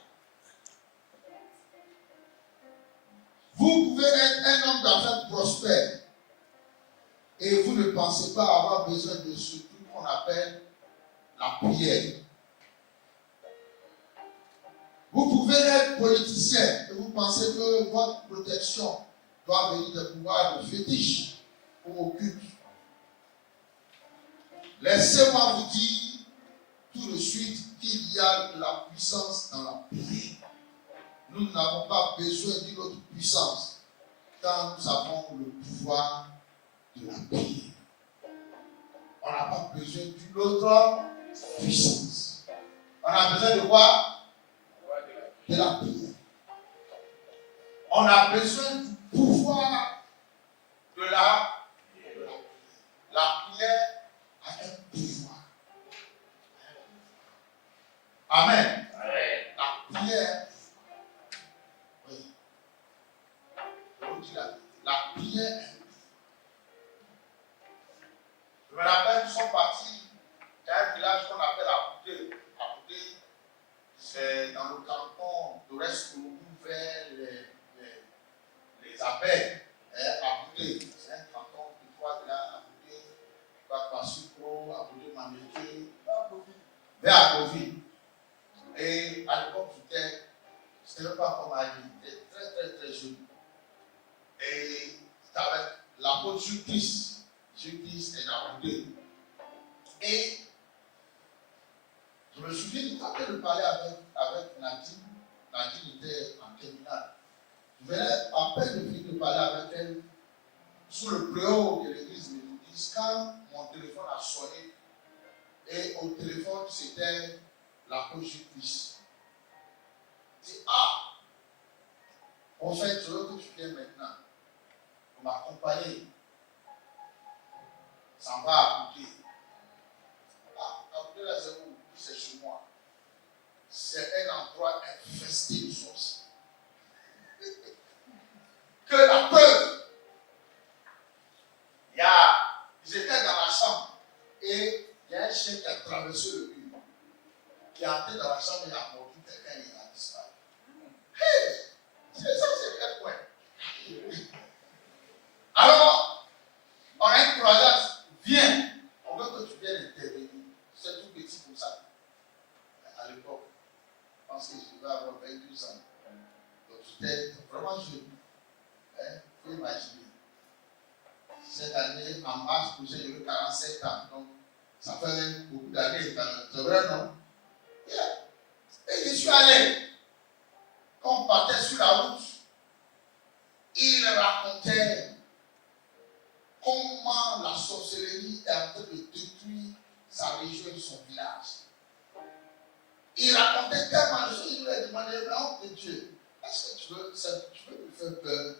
Vous pouvez être un homme d'affaires prospère et vous ne pensez pas avoir besoin de ce qu'on appelle la prière. Vous pouvez être politicien et vous pensez que votre protection doit venir des pouvoirs de fétiche ou occulte. Laissez-moi vous dire tout de suite qu'il y a de la puissance dans la prière. Nous n'avons pas besoin d'une autre puissance quand nous avons le pouvoir de la prière. On n'a pas besoin d'une autre puissance. On a besoin de quoi? De la prière. On a besoin du pouvoir de la prière. La prière a un pouvoir. Amen. La prière, oui. Je vous dis la prière. Je me rappelle, nous sommes partis dans un village qu'on appelle Aboudé. Aboudé, c'est dans le canton de l'Est-Kourou vers les Abeilles. Aboudé, c'est un canton qui croit de là, Aboudé, Bakpasupro, Aboudé Maméké, vers Agovi. Et à l'époque, c'était même pas comme Ali, j'étais très très très jeune. Et c'était avec l'apôtre Jésus-Christ et Aboudé. Et je me souviens du temps de parler avec Nadine. Nadine était en terminale. Je venais à peine de finir de parler avec elle sous le préau de l'église méthodiste quand mon téléphone a sonné. Et au téléphone, c'était l'apôtre Jésus-Christ. En fait, je veux que tu viennes maintenant pour m'accompagner. Ça va à côté. À côté là, c'est chez moi. C'est un endroit infesté de sorciers. Que la peur. Ils étaient dans la chambre et il y a un chien qui a traversé le mur, qui est entré dans la chambre et a mordu quelqu'un et il a disparu. Hey, c'est ça, c'est quel point. Alors, on a une croisade, viens, on veut que tu viennes intervenir. C'est tout petit comme ça. À l'époque, je pense que je devais avoir 22 ans. Donc j'étais vraiment jeune. Il faut imaginer. Cette année, en mars, j'ai eu 47 ans. Donc, ça fait beaucoup d'années. C'est vrai, non? Yeah. Et je suis allé. Quand on partait sur la route, il racontait comment la sorcellerie est en train de détruire sa région et son village. Il racontait tellement de choses. Il lui a demandé, non, de Dieu, est-ce que tu veux me faire peur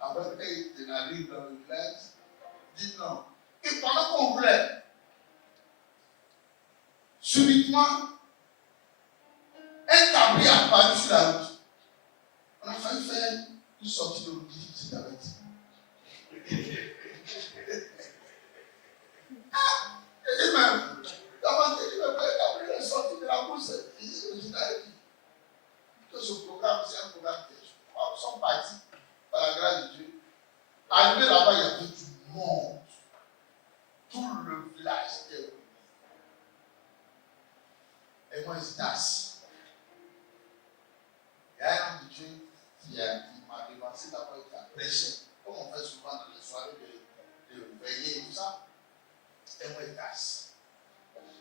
avant qu'il arrive dans le village? Il dit non. Et pendant qu'on roulait, subitement, un cabri a apparu sur la route. On a failli faire une sortie de route. C'est avec ça. Ah, il dit même, comment il dit même, le cabri est sorti de la route. Il dit, je t'avais dit que ce programme, c'est un programme piège. Nous sommes partis par la grâce de Dieu. Arrivé là-bas, il y avait du monde. Tout le village était réuni. Et moi, j'étais assis. Il y a un homme de Dieu qui m'a devancé d'abord et qui a prêché, comme on fait souvent dans les soirées de veillée et tout ça. Et moi, j'étais assis.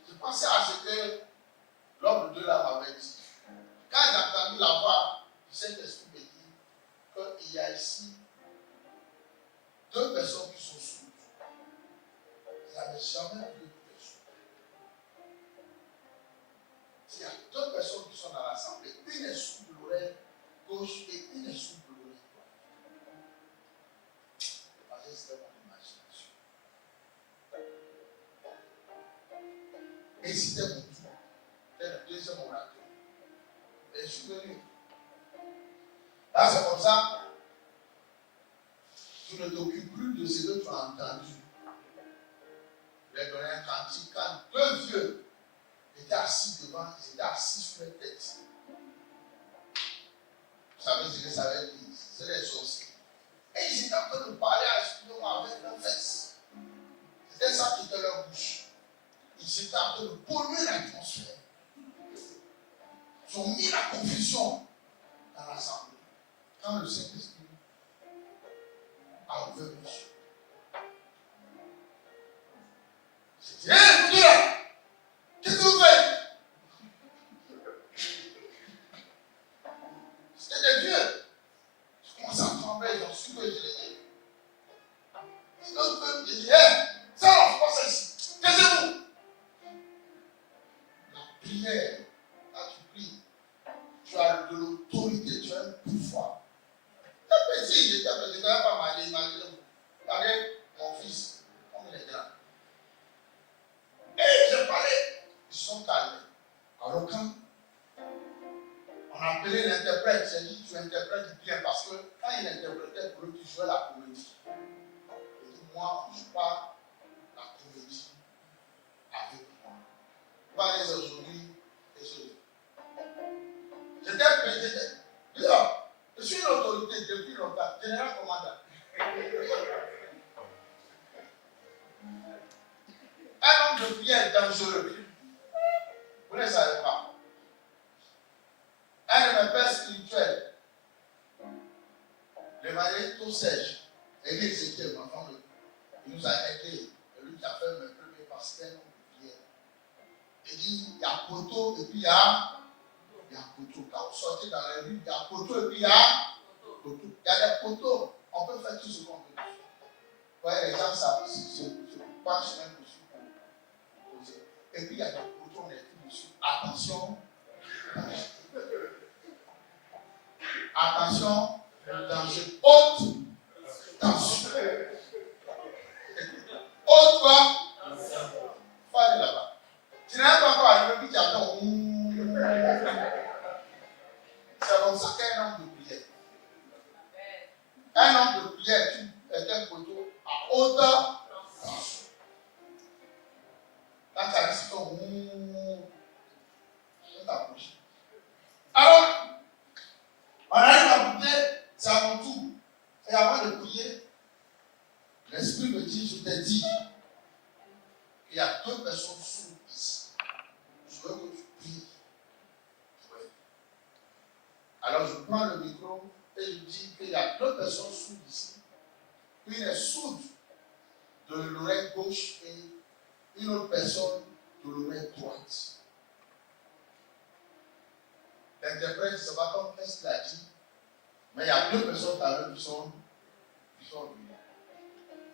Je pensais à ce que l'homme de Dieu là m'avait dit. Quand j'ai entendu la voix du Saint-Esprit me dire qu'il y a ici 2 personnes qui sont sourdes. Je n'avais jamais vu 2 personnes. Il y a 2 personnes qui sont dans l'assemblée. Une est sourde de l'oreille gauche et une est sourde de l'oreille droite. Parce que c'était mon imagination. Et c'était mon tour. C'était le deuxième orateur. Et je suis venu. Là, c'est comme ça. Tu ne t'occupes plus de ce que tu as entendu. Je vais donner un cantique quand 2 vieux étaient assis devant, ils étaient assis sur les têtes. Vous savez ce que ça veut dire? C'est les sorciers. Et ils étaient en train de parler avec leurs fesses. C'était ça qui était leur bouche. Ils étaient en train de polluer l'atmosphère. Ils ont mis la confusion dans l'assemblée. Quand le Saint-Esprit a ouvert les yeux. J'ai dit, hé, vous là, qu'est-ce que vous faites? C'était des vieux. Je commençais à trembler, ils ont su que je l'ai dit. Sinon, j'ai dit, hé, ça va, c'est pas ça ici. Taisez-vous. La prière, là tu pries, tu as de l'autorité, tu as un pouvoir. Le petit, je ne connais pas mal, imaginez-vous. Regardez mon fils, comme il est grand. Et j'ai parlé, ils sont calmés. Alors quand on a appelé l'interprète, j'ai dit tu interprètes bien parce que quand il interprétait pour lui, tu jouais la comédie. Il dit moi, je ne joue pas la comédie avec moi. Vous voyez aujourd'hui, j'étais là, je suis une autorité depuis longtemps, général commandant. Un homme de prière est dangereux. Vous ne savez pas. Un de mes pères spirituels, le Maréto Serge, et Ézéchiel, ma femme, il nous a aidés. C'est lui qui a fait mes premiers pasteurs de prière. Il dit il y a poteau et puis il y a poteau. Quand vous sortez dans la rue, il y a poteau et puis il y a poteau. Il y a des poteaux, on peut faire tout ce qu'on veut. Vous voyez, les gens savent se penchent même dessus pour poser. Et puis il y a des poteaux, on est tout dessus. Attention. Attention. comme ça qu'un homme de prière. Un homme de prière est un poteau à hauteur. Quand tu as dit ton t'approches. Alors, on arrive à prier, c'est à mon tour. Et avant de prier, l'Esprit me dit, je t'ai dit qu'il y a 2 personnes sourdes ici. Je veux que tu pries. Oui. Alors je prends le micro et je dis qu'il y a 2 personnes sourdes ici. Une est sourde de l'oreille gauche et une autre personne de l'oreille droite. L'interprète ne sait pas comme qu'est-ce qu'il a dit, mais il y a 2 personnes qui sont venues.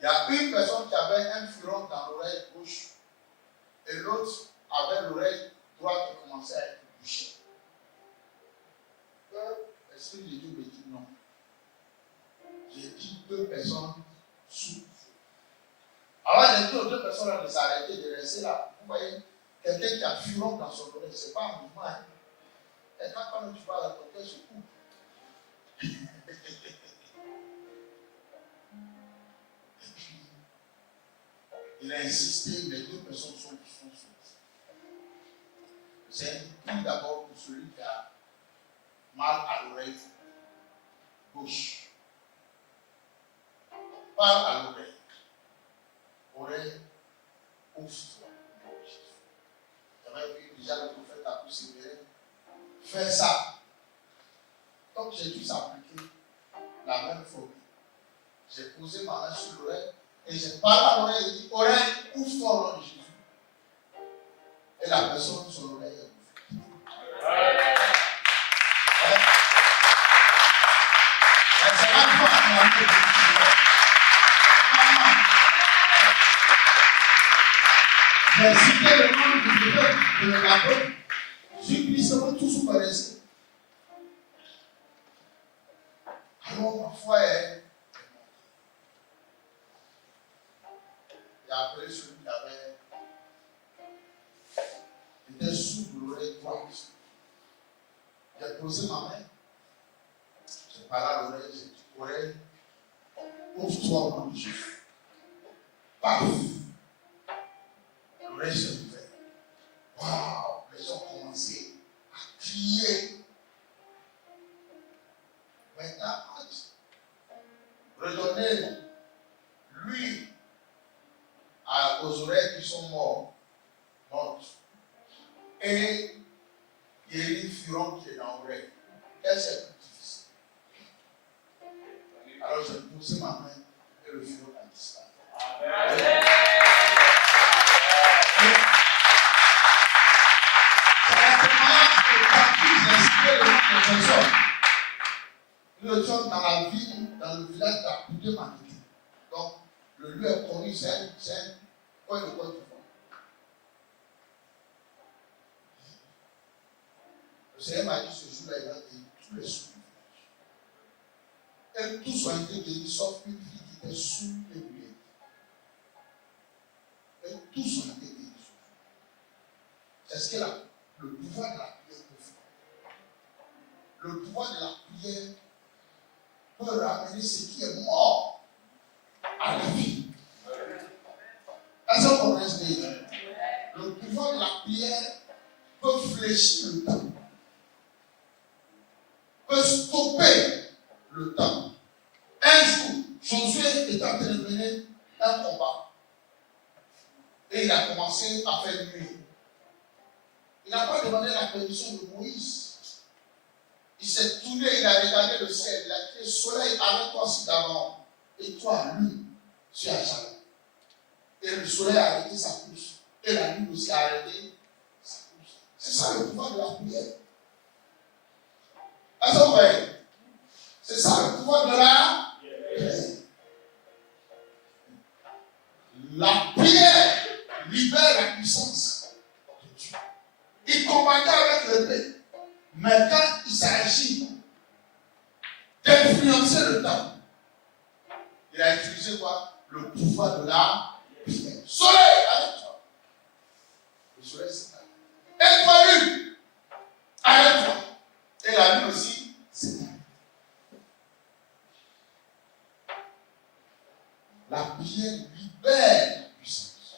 Il y a une personne qui avait un furon dans l'oreille gauche et l'autre avait l'oreille droite qui commençait à être bouchée. L'Esprit de Dieu me dit non. J'ai dit 2 personnes sourdes. Alors j'ai dit aux 2 personnes de s'arrêter, de rester là. Vous voyez, quelqu'un qui a furon dans son oreille, ce n'est pas un mouvement. Hein. Et quand tu vas à côté, je coupe. Et puis, il a insisté, les 2 personnes sont sourdes. C'est une d'abord pour celui qui a mal à l'oreille gauche. Pas à l'oreille. Oreille, ouvre-toi. J'avais vu déjà le prophète a pu s'éveiller. Faire ça. Donc j'ai dû s'appliquer la même formule. J'ai posé ma main sur l'oreille et j'ai parlé à l'oreille et dit, oreille, ouvre-toi au nom de Jésus. Et la personne, son oreille est ouverte. C'est la foi qui m'a fait. J'ai cité le nom de l'apôtre. Suppliciement tous connaissez. Alors ma foi est. Et après celui qui avait était sous l'oreille droite. J'ai posé ma main. J'ai parlé à l'oreille, j'ai dit oreille, ouvre-toi au nom de Jésus. Paf! L'oreille s'est ouverte. Waouh! Les gens ont commencé à crier. Maintenant, redonner lui aux oreilles qui sont mortes. Et guérir le furon qui est dans l'oreille. Qu'est-ce que c'est plus difficile? Alors j'ai poussé ma main et le furon a disparu. Nous étions dans la ville, dans le village d'Akoudé Manitou. Donc, le lieu est connu, c'est un coin de Côte d'Ivoire. Le Seigneur m'a dit ce jour-là, il a dit tous les sous. Et tous ont été guéris, sauf une fille qui était sous et muette. Et tous ont été guéris. C'est ce que le pouvoir de la prière peut faire. Le pouvoir de la prière peut ramener ce qui est mort à la vie. Est-ce qu'on reste déjà? Le pouvoir de la prière peut fléchir le temps, peut stopper le temps. Un jour, Josué est en train de mener un combat et il a commencé à faire nuit. Il n'a pas demandé la permission de Moïse. Il s'est tourné, il a regardé le ciel, il a dit, soleil, arrête-toi si d'avant. Et toi, lune, tu as jamais. Et le soleil a arrêté sa course. Et la lune aussi a arrêté sa course. C'est ça le pouvoir de la prière. Est-ce que vous voyez? C'est ça le pouvoir de la prière. La prière libère la puissance de Dieu. Il combattait avec l'épée. Mais quand il s'agit d'influencer le temps, il a utilisé quoi? Le pouvoir de la prière. Soleil, arrête-toi. Le soleil s'est arrêté. Et toi, lune, arrête-toi. Et la lune aussi lumière libère la puissance.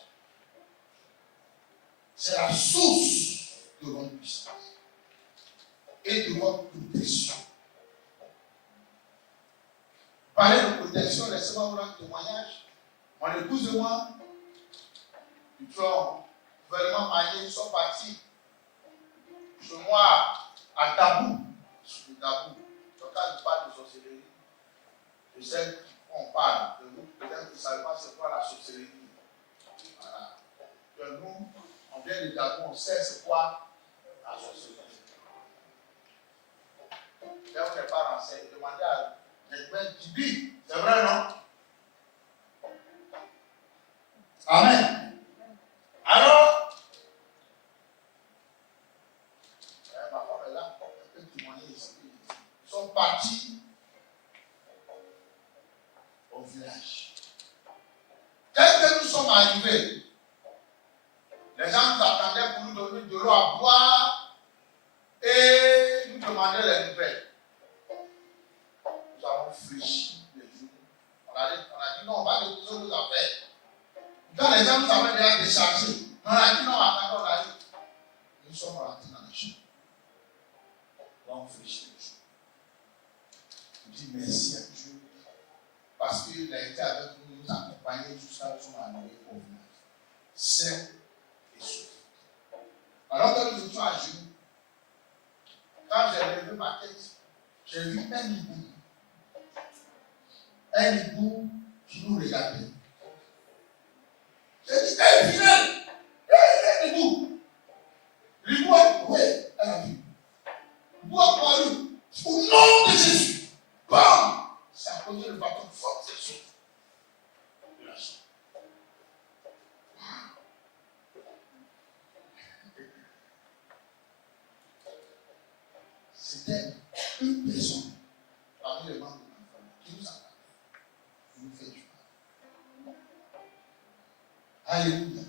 C'est la source de votre puissance et de votre protection. Parler de protection, laissez-moi vous rendre un témoignage. Mon épouse et moi, nous sommes vraiment mariés, nous sommes partis chez moi à Dabou. Sur le Dabou. Donc quand je parle de sorcellerie, je sais qu'on parle de nous. Peut-être que vous ne savez pas c'est quoi la sorcellerie. Voilà. Que nous, on vient de Dabou, on sait c'est quoi la sorcellerie. Là, on n'est pas renseigné. Demandez à Nedmen Tibi. C'est vrai, non? Amen. Alors, ma femme est là, elle peut témoigner ici. Ils sont partis au village. Dès que nous sommes arrivés, les gens nous attendaient pour nous donner de l'eau à boire et nous demandaient les nouvelles. Nous avons fléchi les jours. On a dit non, on va déposer nos affaires. Quand les gens nous avaient déjà déchargés, on a dit non, attendez, on arrive. Nous sommes rentrés dans la chambre. Là, on fléchit les jours. Je dis merci à Dieu parce qu'il a été avec nous, nous accompagner jusqu'à ce qu'on arrive au village. Saint et sauf. Alors que nous étions à genoux, quand j'ai levé ma tête, j'ai vu un hibou. Un hibou qui nous regardait. J'ai dit, hé, vilain! Hé, hibou! L'hibou a oui, elle a vu. L'hibou a paru. Au nom de Jésus. Bam! Ça a posé le bâton fort, c'est sûr. De la chambre. C'était une personne parmi les membres de ma famille qui nous a parlé. Qui nous fait du mal. Alléluia.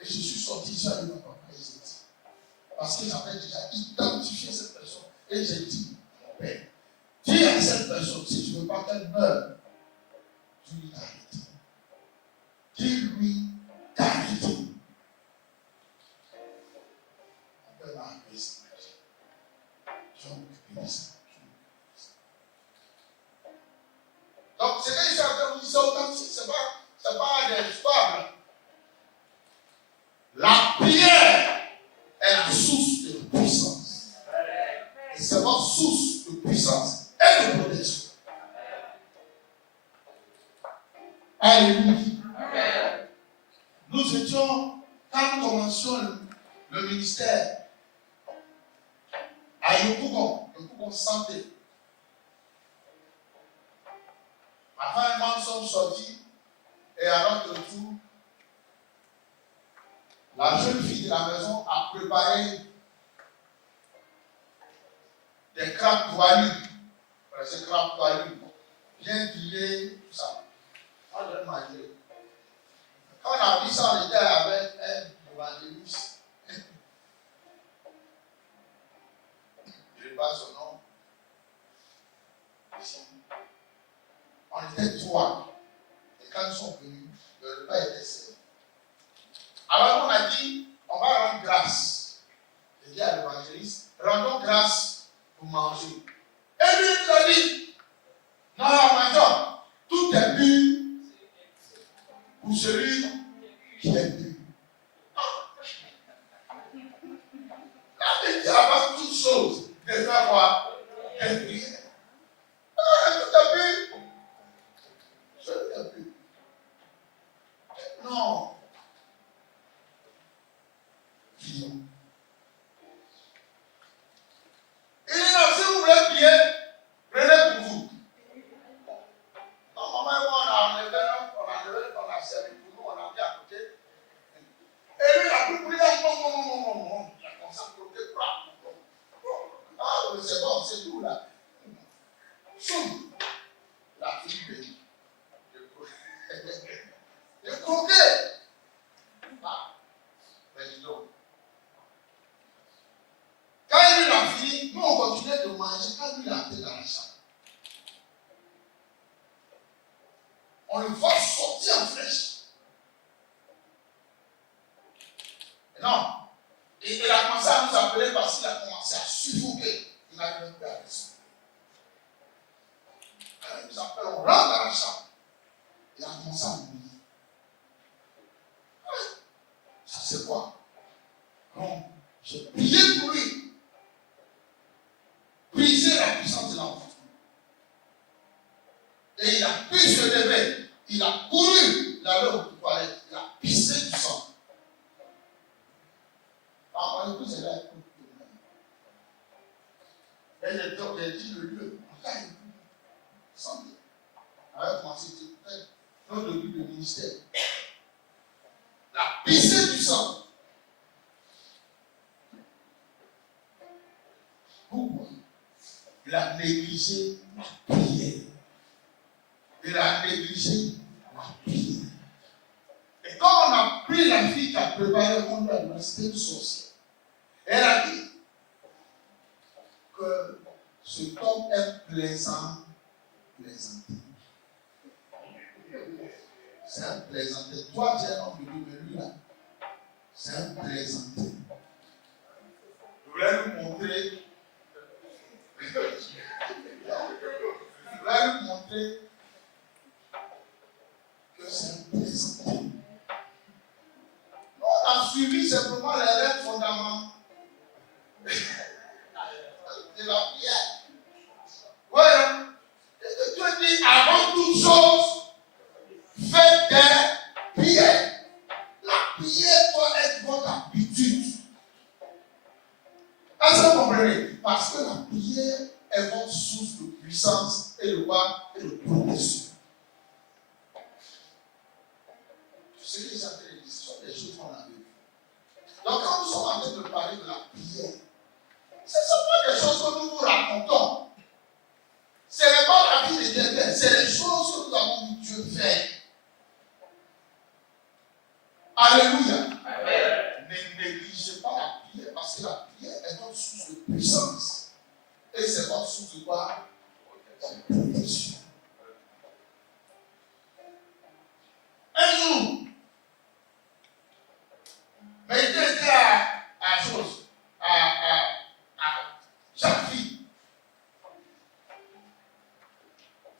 Et je suis sorti, j'ai allé ma papa et j'ai dit. Parce que j'avais déjà identifié cette personne. Et j'ai dit, mon père, dis à cette personne, si tu ne veux pas qu'elle meure, dis-lui d'arrêter. Dis-lui d'arrêter. Mon père m'a appelé ce matin. Je vais m'occuper de ça. Donc, ce que je suis en train de vous dire, c'est authentique, ce n'est pas des histoires. La prière est la source de puissance. Et c'est votre source de puissance et de protection. Alléluia. Nous étions, quand nous commencions le ministère à Yopougon Santé. Ma femme et moi nous sommes sortis et à notre retour, la jeune fille de la maison a préparé des crabes poilus. Ces crabes poilus, bien grillés, tout ça. On devait manger. Quand on a vu ça, on était avec un évangéliste. Je n'ai pas son nom. Ici. On était trois. Et quand ils sont venus, le repas était servi. Alors on a dit, on va rendre grâce. J'ai dit à l'évangéliste, rendons grâce pour manger. Et lui, il a dit, non, mangeons. Tout est bu pour celui qui est bu. La Bible dit avant toute chose, de faire quoi? De prier. Tout est bu. Celui qui est bu. Non. Prions. Il dit non, si vous voulez prier, prenez pour vous. Non, maman et moi, on a enlevé, on a servi pour nous, on a mis à côté. Et lui, il a pris pour lui, non. Il a commencé à côté, ah, c'est bon, c'est tout là. Soum. La fille bénie. Le croquet. Ah, mais dis donc. Quand il a fini, nous on continuait de manger. Quand il a été dans la chambre, on le voit sortir en flèche. Non. Et il a commencé à nous appeler parce qu'il a commencé à suffoquer. Il n'avait même pas à respirer. Alors il nous appelle, on rentre dans la chambre. Il a commencé à oublier. Ça c'est quoi? Donc, j'ai prié pour lui. Briser la puissance de l'enfant. Et il a pu se lever. Il a couru. Il allait au toilette. Il a pissé du sang. Mon épouse est là. Elle est donc, elle dit le lieu. Santé. Elle a commencé à dire, notre début de ministère. Il a pissé du sang. Pourquoi? Il a négligé la prière. Il a négligé la prière. Et quand on a pris la fille qui a préparé le monde à l'université du sorcier, elle a dit que cet homme est plaisanter. C'est un plaisanter. Toi, tu es un homme de Dieu, mais lui là, c'est un plaisanter. Je voulais lui montrer. Que c'est un plaisanter. On a suivi simplement les règles fondamentales de la prière. Voilà. Et Dieu dit avant toute chose, faites des prières. La prière doit être votre habitude. Est-ce que vous comprenez? Parce que la prière est votre source de puissance et de quoi? Et de protection. Ce qu'ils appellent les histoires, des choses qu'on a vues. Donc quand nous sommes en train de parler de la prière, ce ne sont pas des choses que nous vous racontons. Ce n'est pas la vie de quelqu'un, c'est les choses que nous avons vu Dieu faire. Alléluia. Amen. Ne négligez pas la prière parce que la prière est votre source de puissance. Et c'est votre source de quoi? De protection. Un jour, mais il était à chose, à chaque fille.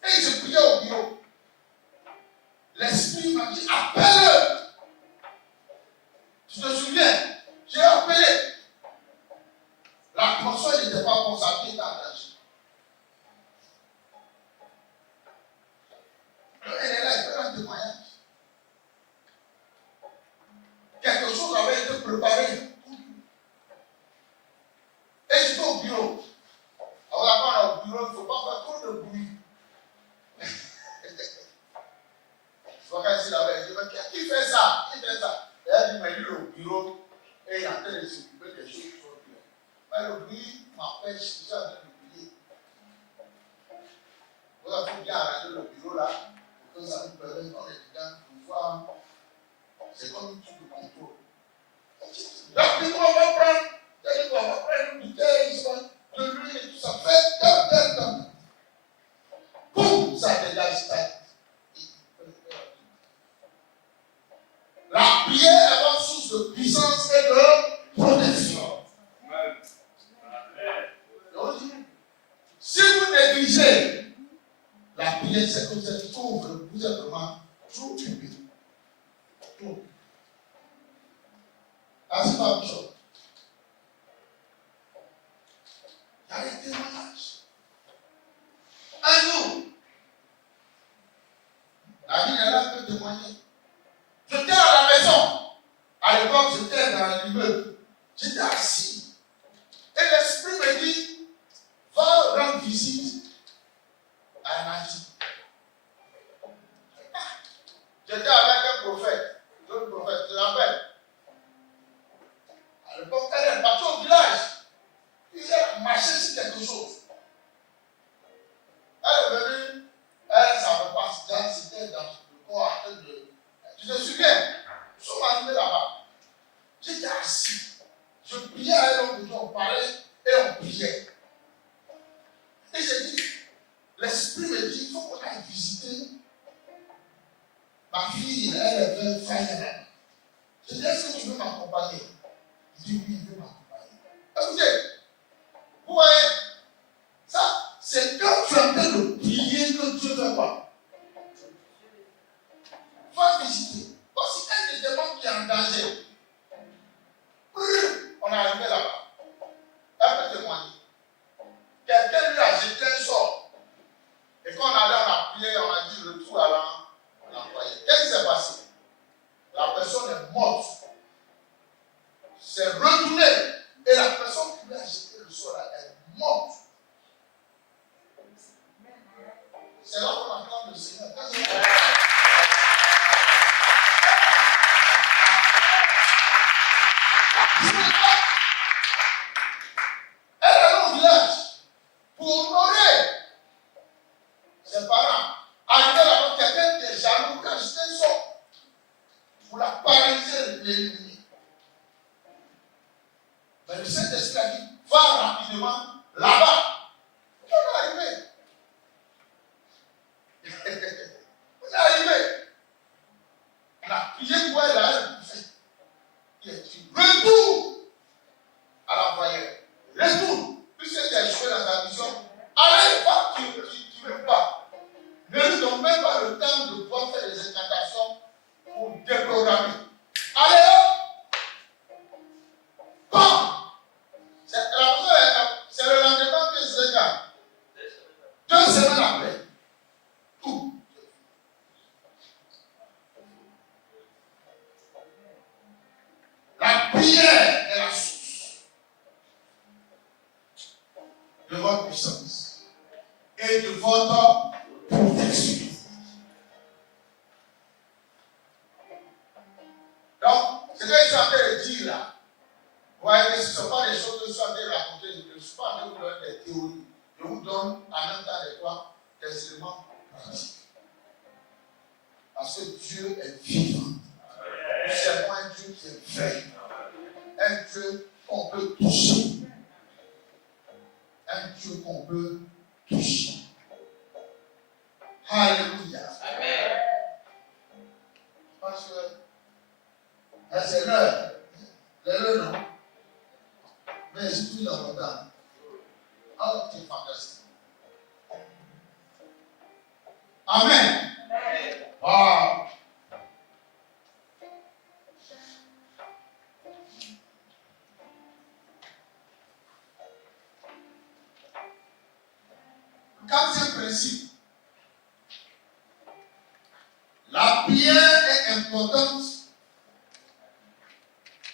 Et il se priait au bureau. L'esprit m'a dit, appelle-le. Tu te souviens? J'ai appelé. L'atmosphère n'était pas bon, ça qui était engagé. Elle est là, elle fait un témoignage. Quelque chose avait été préparé. Et j'étais au bureau. Alors là-bas, au bureau, il ne faut pas faire trop de bruit. Je vois quand il avait dit, qui fait ça? Qui fait ça? Et elle dit, mais lui, au bureau, et il est en train de s'occuper des choses qui sont bien. Mais le bruit m'empêche, je suis en train de prier. Vous avez bien arranger le bureau là, pour que ça nous permette, dans les dedans, de voir. C'est comme une truc de contrôle. Donc, on va prendre une bouteille de l'huile et tout ça. Faites comme. Boum, ça dégage ça. La prière est votre source de puissance et de protection. Donc, si vous négligez la prière, c'est que vous êtes pauvre, vous êtes vraiment trop occupé. Trop. Ah, c'est pas une chose. Il y a des témoignages. Un jour, la vie est là peut témoigner. J'étais à la maison. À l'époque, j'étais dans l'immeuble. J'étais assis. Et l'esprit me dit, va rendre visite à Naji. J'étais avec un prophète. L'autre prophète, je l'appelle. À l'époque, elle est partie au village. Il a marché sur quelque chose. Elle est venue, elle ne savait pas, c'était dans le corps de. Tu te souviens? Nous sommes arrivés là-bas. J'étais assis. Je priais à elle, on parlait et on priait. Et j'ai dit, l'esprit me dit, il faut qu'on aille visiter le faire. Je dis, est-ce que tu veux m'accompagner? Il dit, oui, il veut m'accompagner. Écoutez, vous voyez, ça, c'est quand tu es en train de prier que Dieu fait quoi? Va visiter. Voici un des démons qui est en danger. On est arrivé là-bas. Elle peut témoigner. Quelqu'un lui a jeté un sort. Et quand on allait, on a prié, on a dit retour à l'employé. Qu'est-ce qui s'est passé? La personne est morte. C'est retourné. Et la personne qui lui a jeté le sort là est morte. C'est là qu'on acclame le Seigneur. Elle est allée au village pour honorer ses parents. Arrivé là-bas, quelqu'un qui est jaloux, qui a jeté un sort pour la paralyser, l'éliminer. Mais le Saint-Esprit a dit, va rapidement là-bas. On est arrivé. On est arrivé. On a prié pour elle, elle a fait. Il a dit, retour à l'employeur. Retour. Puisque tu as échoué dans ta mission, allez, va, tu ne veux pas. Ne lui donne même pas le temps de pouvoir faire des incantations pour déprogrammer. Allez, hop! Bam! C'est le lendemain que c'est là. 2 semaines après. Tout. La prière est la source de votre puissance et de votre protection. Donc, ce que je suis en train de dire là, vous voyez que ce ne sont pas des choses que je suis en train de raconter, je ne suis pas en train de vous donner des théories. Je vous donne en même temps des quoi? Des éléments pratiques. Parce que Dieu est vivant. C'est pas un Dieu qui est vrai. Un Dieu qu'on peut toucher. Un Dieu qu'on peut toucher. Alléluia. Amen. Parce que c'est l'heure. L'heure non. Mais je suis dans mon temps. Oh, c'est fantastique. Amen. Wow. Quatrième principe. La prière est importante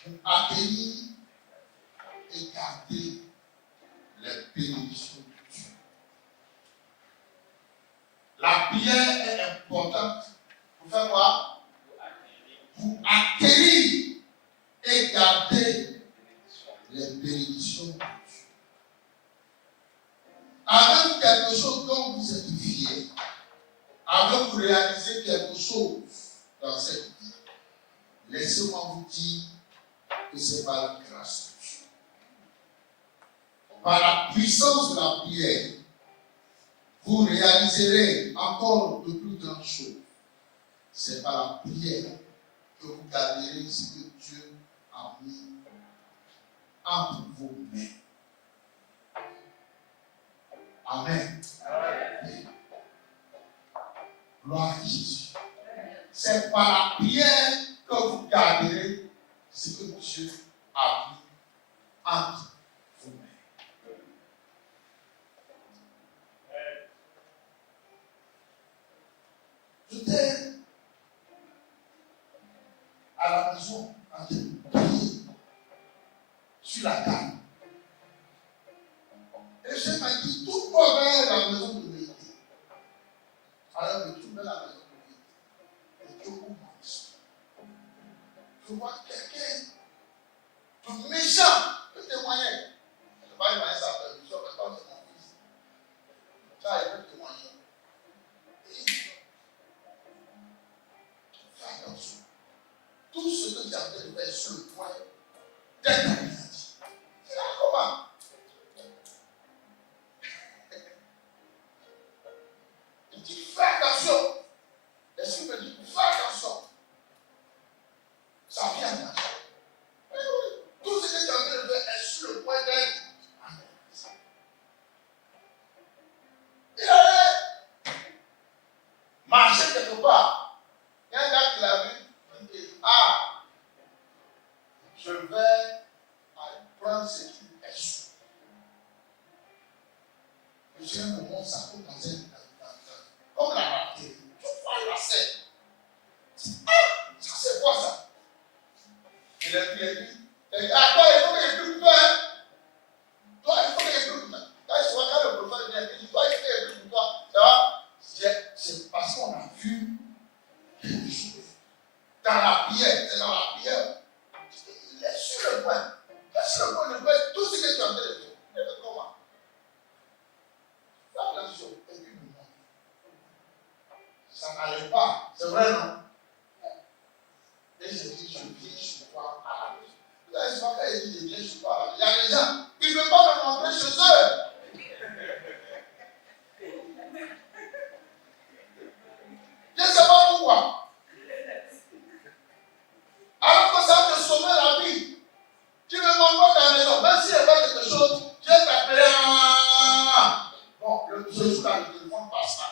pour accueillir et garder les bénédictions de Dieu. La prière est importante pour faire quoi? Pour acquérir et garder les bénédictions de Dieu. Avec quelque chose dont vous êtes fiers, avec vous réaliser quelque chose dans cette vie, laissez-moi vous dire que c'est par la grâce de Dieu. Par la puissance de la prière, vous réaliserez encore de plus grandes choses. C'est par la prière que vous garderez ce que Dieu a mis entre vos mains. Amen. Amen. Gloire à Jésus. C'est par la prière que vous garderez ce que Dieu a mis entre vos mains. J'étais à la maison en train de prier sur la table. Et je m'a dit, tout le monde vers la maison de vérité. Alors je tourne vers la maison de vérité. Et Dieu ouvre mon esprit. Je vois quelqu'un de méchant peut témoigner. Je ne vais pas témoigner sa permission, mais quand c'est mon fils. Ça, il peut témoigner. Et fais attention. Tout ce que tu as fait de faire sur le point, dès que tu as dit, c'est là comment? Je suis un moment, ça compte dans un. Comme la raté. Tu vois la scène. Ah, ça c'est quoi ça? Il a dit, ah, toi, il faut que je prie pour toi. Toi, il faut que je prie pour toi. Quand le prophète vient, il dit, toi, il faut que je prie pour toi. Ça va? C'est parce qu'on a vu quelque chose. Dans la prière, c'est dans la prière. Laisse sur le point. Laisse sur le point de faire tout ce que tu es en train de faire. Et comment? Fais attention. Et puis, non. Ça n'allait pas. C'est vrai, non? Et je dis, je viens chez toi à la maison. Vous savez, c'est pas quand il dit, je viens chez toi à la maison. Il y a des gens, ils ne veulent pas me montrer chez eux. Je ne sais pas pourquoi. Alors que ça va te sauver la vie. Tu ne me montres pas ta maison. Même si elle fait quelque chose, je vais t'appeler. Bon, ce jour-là, le téléphone passe là.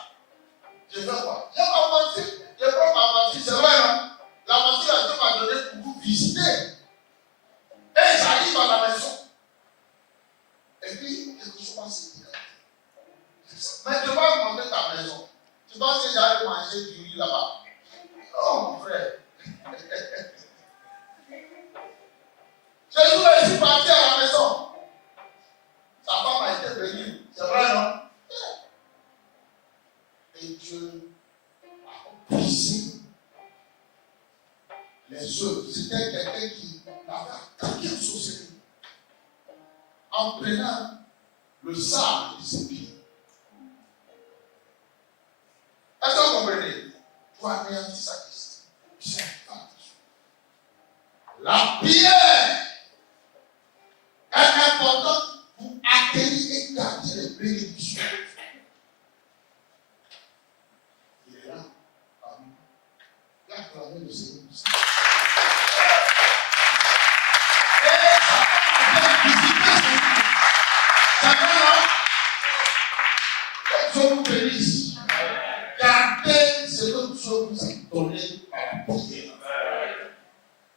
Je fais quoi? Je vais mentir. Je prends ma mentir. C'est vrai, non? La mentir, Dieu m'a donné pour vous visiter. Et j'arrive à la maison. Et puis, quelque chose va se dire. Mais tu vas monter ta maison. Tu penses que j'allais manger du riz là-bas? Non, mon frère. Ce jour-là, je suis parti à la maison. Sa femme a été bénie. C'est vrai, non? Et Dieu a brisé les œufs. C'était quelqu'un qui avait attaqué en société en prenant le sable de ses pieds. Est-ce que vous comprenez? Pour anéantir sa question. La prière est importante pour accueillir et garder les bénédictions. Il est là. Il a acclamé le Seigneur. Que Dieu vous bénisse. Gardez ce que Dieu vous a donné à la prière.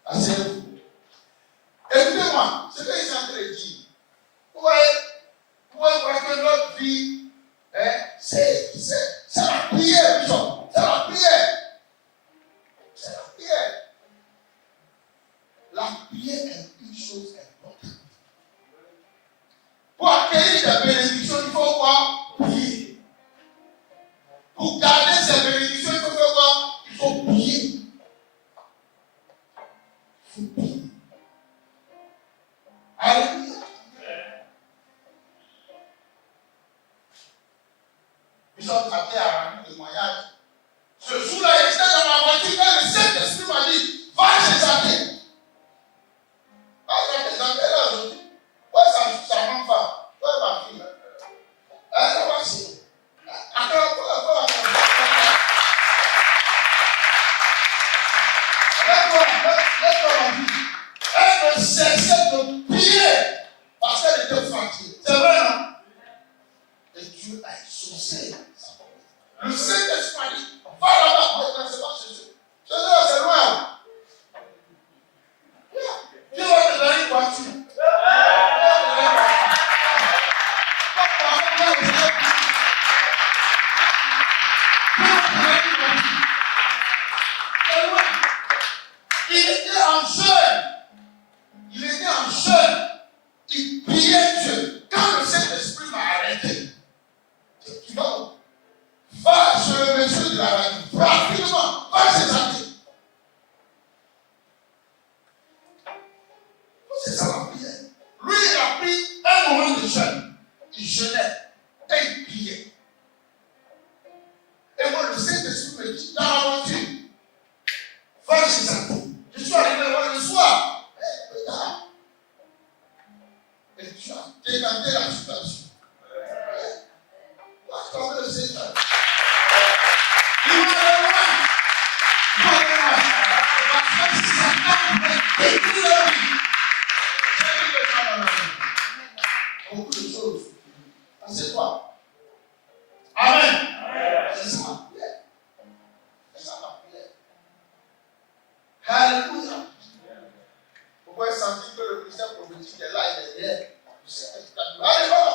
Asseyez-vous. Écoutez-moi, ce que je suis en train de dire. Vous voyez que notre vie, c'est la prière, Bishop. C'est la prière. C'est la prière. La prière est une chose importante. Pour accueillir des bénédictions, il faut quoi? Prier. Pour garder ces bénédictions, il faut faire quoi? Il faut prier. Il faut prier. Alléluia. Bishop Katé a rendu témoignage. Ce jour-là, il était dans ma voiture quand le Saint-Esprit m'a dit, va chez Zaké. Va chez Zaké là aujourd'hui. Où est sa femme? Où est ma fille? Elle est partie. Elle ne cessait de prier parce qu'elle était fatiguée. C'est vrai, non? Et Dieu a exaucé sa parole. Le Saint-Esprit a dit, va là-bas pour être recevoir chez eux. Chez eux, c'est loin. Dieu va te donner une voiture. Il était en jeûne. Il priait Dieu. Quand le Saint-Esprit m'a arrêté, tu vas où? Va sur le monsieur de la radio. Rapidement, va chez Zaké. C'est ça la prière. Lui, il a pris un moment de jeûne. Il jeûnait et il priait. Et moi, le Saint-Esprit me dit, dans la voiture, va chez Zaké. Je suis arrivé le soir. Putain. Et tu as décanté la situation. Va tomber le Seigneur. Il va aller loin. Il va aller loin. Parce que Satan veut détruire la vie. Beaucoup de choses. C'est quoi? Amen. C'est ça la prière. C'est ça la prière. Alléluia. Vous pouvez sentir que le ministère prophétique est là, il est derrière. Allez, voilà.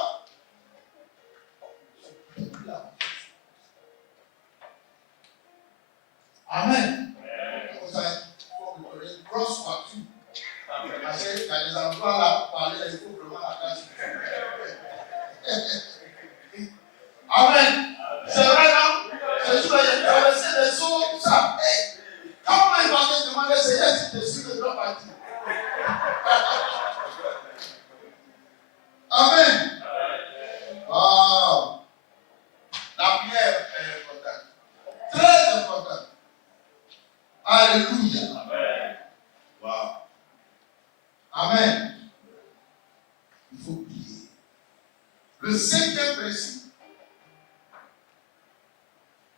Amen. C'est vrai, non? Ce jour-là, il a traversé les eaux, tout ça. Et comment il va te demander, Seigneur, si tu suis le droit parti? Amen. Wow. La prière est importante. Très importante. Alléluia. Wow. Amen. Il faut prier. Le cinquième principe,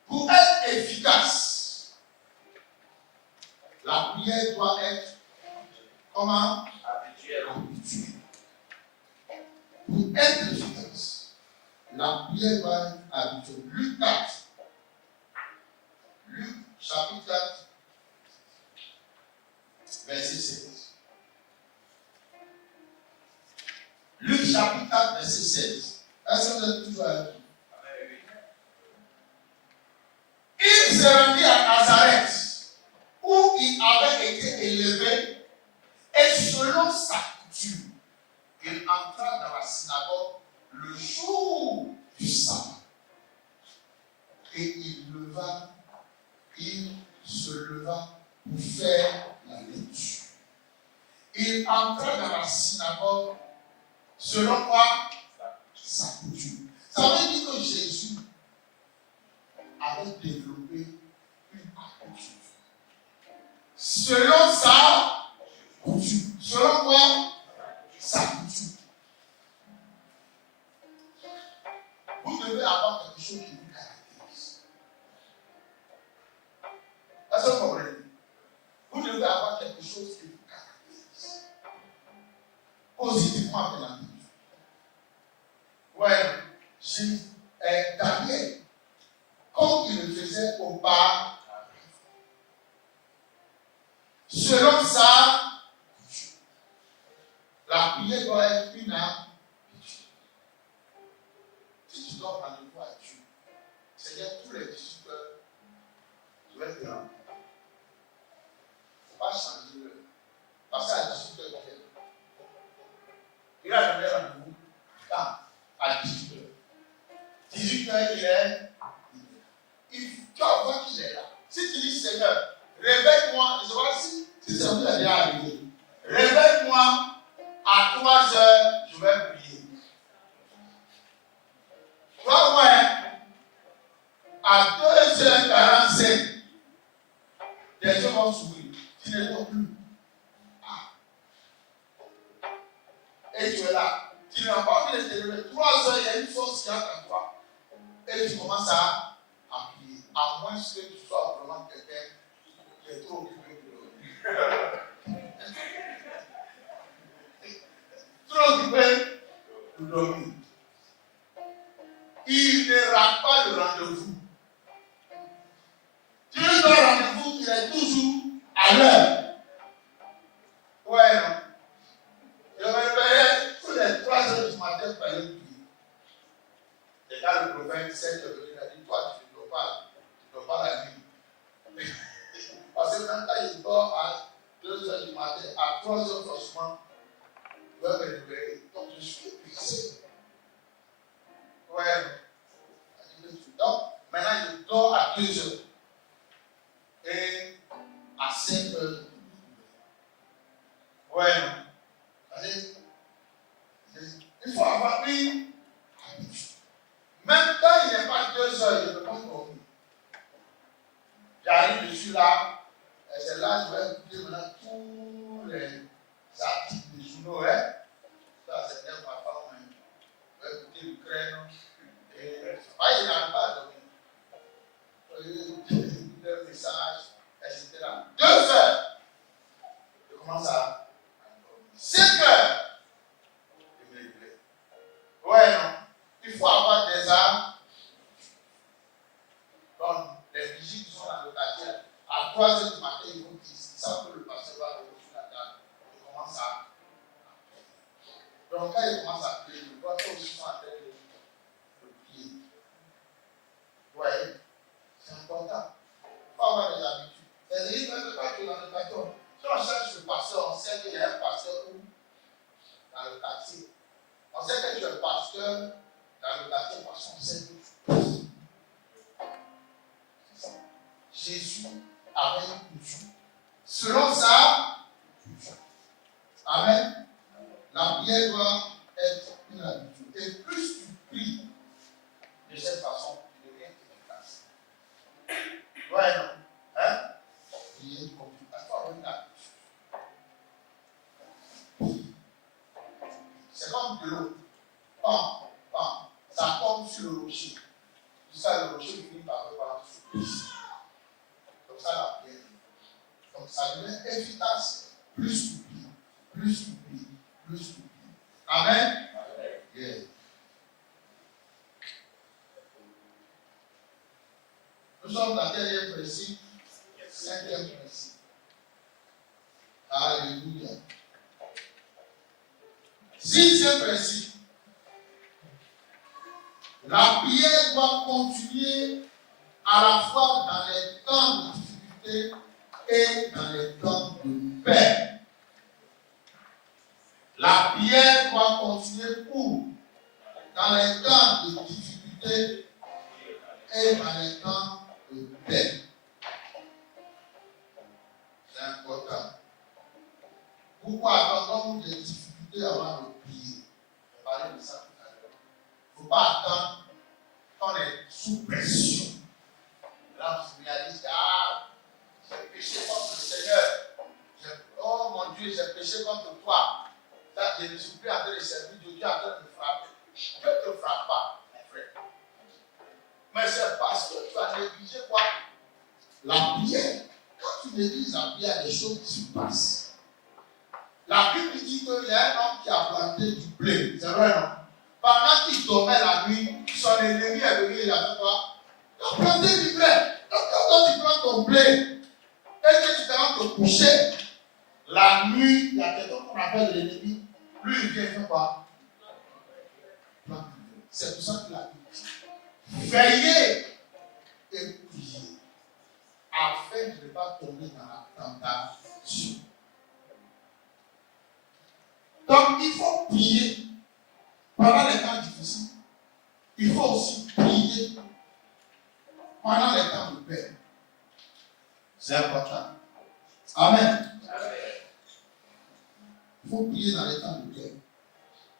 pour être efficace, la prière doit être comment? Habituelle. Pour être efficace, la prière doit être habituelle. Luc 4. Luc chapitre 4, verset 16. Luc chapitre 4, verset 16. Est-ce que vous êtes toujours avec nous? Il se rendit à Nazareth, où il avait été élevé, et selon sa coutume, il entra dans la synagogue le jour du sabbat. Et il se leva pour faire la lecture. Il entra dans la synagogue selon quoi? Sa coutume. Ça veut dire que Jésus avait développé une habitude. Selon sa coutume. Selon quoi? Sa coutume. Vous devez avoir quelque chose qui vous caractérise. Est-ce que vous comprenez? Vous devez avoir quelque chose qui vous caractérise. Positivement, bien entendu. Ouais, Daniel, comme il le faisait auparavant, selon ça, la prière doit être une habitude. Si tu donnes rendez-vous à Dieu, c'est-à-dire tous les 18 heures, tu vas être là. Il ne faut pas changer l'heure. Parce qu'à 18 heures, il a donné rendez-vous quand? À 18 heures. 18 heures, il est. Tu vas voir qu'il est là. Si tu dis Seigneur, réveille-moi, je vois si c'est vous qui est déjà arrivé. Réveille-moi à 3 heures, je vais prier. Tu vas voir, à 2h45, les yeux vont s'ouvrir. Tu ne dors plus. Ah. Et tu es là. Tu n'as pas envie de te lever. 3 heures, il y a une force qui entre en toi. Et tu commences à prier. À moins que tu sois vraiment quelqu'un qui est trop occupé pour dormir. Trop occupé pour dormir. Il ne rate pas le rendez-vous. Tu veux un rendez-vous, il est toujours à l'heure. Ouais, non. Je me réveillais tous les 3 heures du matin pour aller prier. Et là, le prophète s'est devenu, il a dit, toi, tu ne dors pas la nuit. Parce que même quand il dort à 2 heures du matin, à 3 heures forcément, je vais me réveiller. Donc, je suis épuisé. Ouais. Donc, maintenant, je dors à 2 heures. Et à 5 heures. Ouais. Allez. Il faut avoir une habitude. Même quand il n'est pas 2 heures, je ne peux pas dormir. J'arrive, je suis là. Et c'est là que je vais écouter maintenant tous les articles des journaux. Hein? Ça, c'est un papa. Je vais écouter l'Ukraine. Et il n'arrive pas à dormir. Je vais écouter les messages, etc. 2 heures. Je commence à dormir. 5 heures. Je me réveille. Ouais, non. Il faut avoir des armes. Donc, les vigiles qui sont dans le quartier, à 3 heures du matin, ils vont dire, ça peut le passer va le sur la table. Ils commencent à. Donc, quand ils commencent à prier, je vois qu'ils sont en train de prier. façon, c'est de prier. C'est ça. Jésus avait une coutume. Selon ça, amen. La prière doit être une habitude. Et plus tu pries de cette façon, tu deviens efficace. Ouais, non? Hein? Prier comme tu as avoir une habitude. C'est comme de l'eau. Bam, bam. Ça tombe sur le rocher. Tout ça, le rocher finit par repartir sur le rocher. Comme ça, la prière. Donc, ça devient efficace. Plus tu pries, plus tu pries, plus tu pries. Amen. Yeah. Nous sommes dans quel principe? 5e principe. Alléluia. 6e principe. La prière doit continuer à la fois dans les temps de difficulté et dans les temps de paix. La prière doit continuer où? Dans les temps de difficulté et dans les temps de paix. C'est important. Pourquoi attendons-nous des difficultés avant de prier? On va parler de ça tout à l'heure. Il ne faut pas attendre quand on est sous pression. Là, vous réalisez, j'ai péché contre le Seigneur. Oh mon Dieu, j'ai péché contre toi. Là, je ne suis plus en train de servir Dieu, Dieu est en train de me frapper. Je ne te frappe pas, mon frère. Mais c'est parce que tu as négligé quoi? La prière. Quand tu négliges la prière, les choses qui se passent. La Bible dit qu'il y a un homme qui a planté du blé. C'est vrai, non? Pendant qu'il dormait la nuit, son ennemi est venu, il a fait quoi? Il a planté du blé. Donc quand tu plantes ton blé, et que tu t'en te coucher, la nuit, il y a quelqu'un qu'on appelle l'ennemi. Lui, il vient faire quoi? C'est pour ça qu'il a dit. Veillez et priez, afin de ne pas tomber dans la tentation. Donc, il faut prier pendant les temps difficiles. Il faut aussi prier pendant les temps de paix. C'est important. Amen. Il faut prier dans les temps de paix.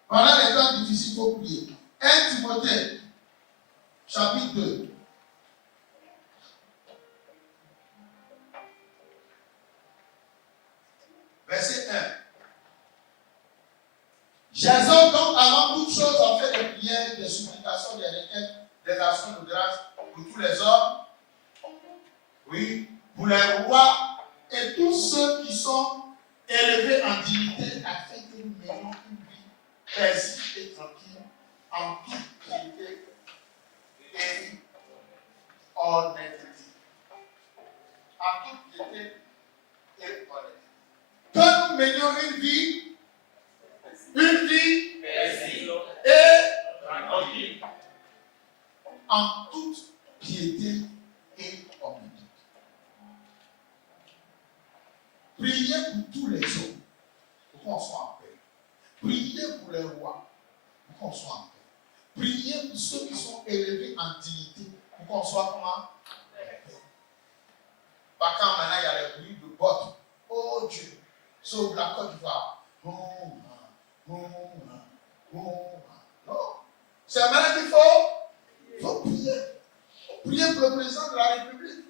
Pendant les temps difficiles, il faut prier. 1 Timothée, chapitre 2. Verset 1. J'exhorte donc avant toute chose en fait des prières, des supplications, des requêtes, des actions de grâce pour tous les hommes, oui, pour les rois et tous ceux qui sont élevés en dignité, afin que nous menions une vie paisible et tranquille, en toute piété et honnêteté. En toute piété et honnêteté. Que nous menions une vie paisible et tranquille, en toute piété et honnêteté. Priez pour tous les hommes, pour qu'on soit en paix. Priez pour les rois, pour qu'on soit en paix. Priez pour ceux qui sont élevés en dignité, pour qu'on soit comment? En paix. Pas quand maintenant il y a les bruits de bottes. Oh Dieu, sauve la Côte d'Ivoire. Non. C'est maintenant qu'il faut prier. Prier pour le président de la République.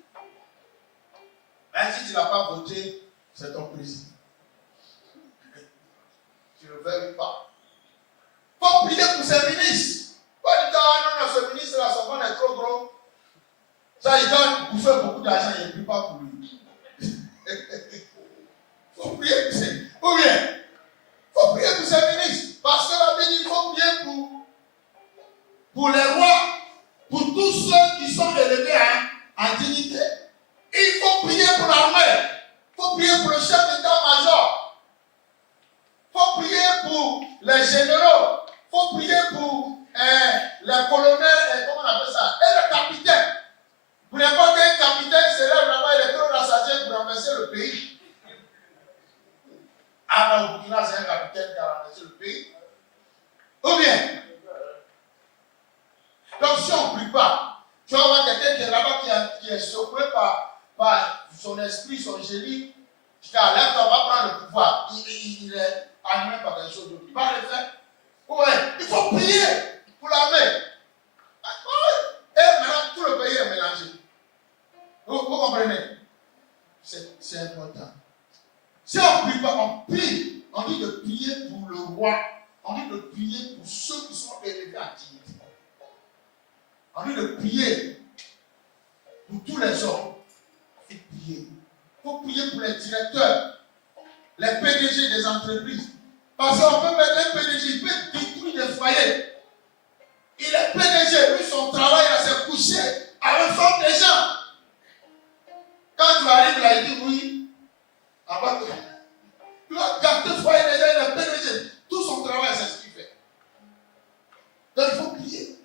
Même si tu ne l'as pas voté, c'est ton président. Tu ne le veux pas. Il faut prier pour ses ministres. Pas du temps, non, ce ministre-là, son ventre est trop gros. Ça, il doit bouffer beaucoup d'argent, il ne prie pas pour lui. Il faut prier pour ses. Ou bien, il faut prier pour ses ministres. Parce que la Bible dit qu'il faut prier pour les rois, pour tous ceux qui sont élevés en dignité. Il faut prier pour l'armée. Il faut prier pour le chef d'état-major. Il faut prier pour les généraux. Il faut prier pour les colonels, comment on appelle ça, et les capitaines. Vous n'avez pas qu'un capitaine se lève là-bas, il est trop rassasié pour renverser le pays. Ah non, au Burkina, c'est un capitaine qui a renversé le pays. Ou bien. Donc, est secoué par son esprit, son génie, je dis, lève-toi, va prendre le pouvoir. Il est animé par quelque chose d'autre. Il va le faire. Ouais, il faut prier pour l'armée. Et maintenant, tout le pays est mélangé. Vous comprenez? C'est important. Si on ne prie pas, on prie. On dit de prier pour le roi. On dit de prier pour ceux qui sont élevés à dignité. On dit de prier pour tous les hommes. Il faut prier. Il faut prier pour les directeurs, les PDG des entreprises. Parce qu'on peut mettre un PDG, il peut détruire des foyers. Il est PDG, lui, son travail, c'est coucher avec forme des gens. Quand tu arrives là, il dit oui, tu vas garder le foyer des gens, il est PDG. Tout son travail, c'est ce qu'il fait. Donc il faut prier.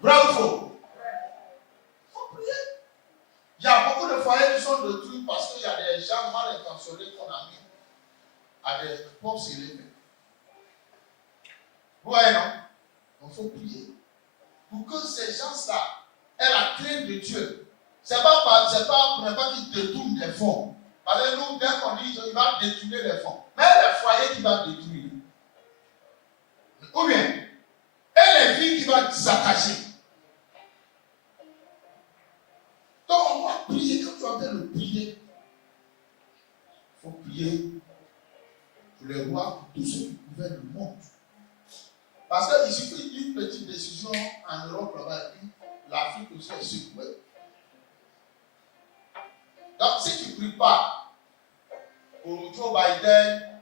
Bravo, faux. Il faut prier. Il y a beaucoup de foyers qui sont détruits parce qu'il y a des gens mal intentionnés qu'on a mis à des postes élevés. Vous voyez, non? Il faut prier. Pour que ces gens-là aient la crainte de Dieu. Ce n'est pas qu'ils détournent des fonds. Parce que nous, dès qu'on dit qu'il va détourner les fonds, mais les foyers qui va détruire. Ou bien, et les vies qui vont s'attacher. Donc on doit prier. Quand tu es en train de prier, il faut prier pour les rois, pour tous ceux qui gouvernent le monde. Parce qu'il suffit d'une petite décision en Europe, là-bas, et puis l'Afrique aussi est secouée. Donc si tu ne pries pas pour Joe Biden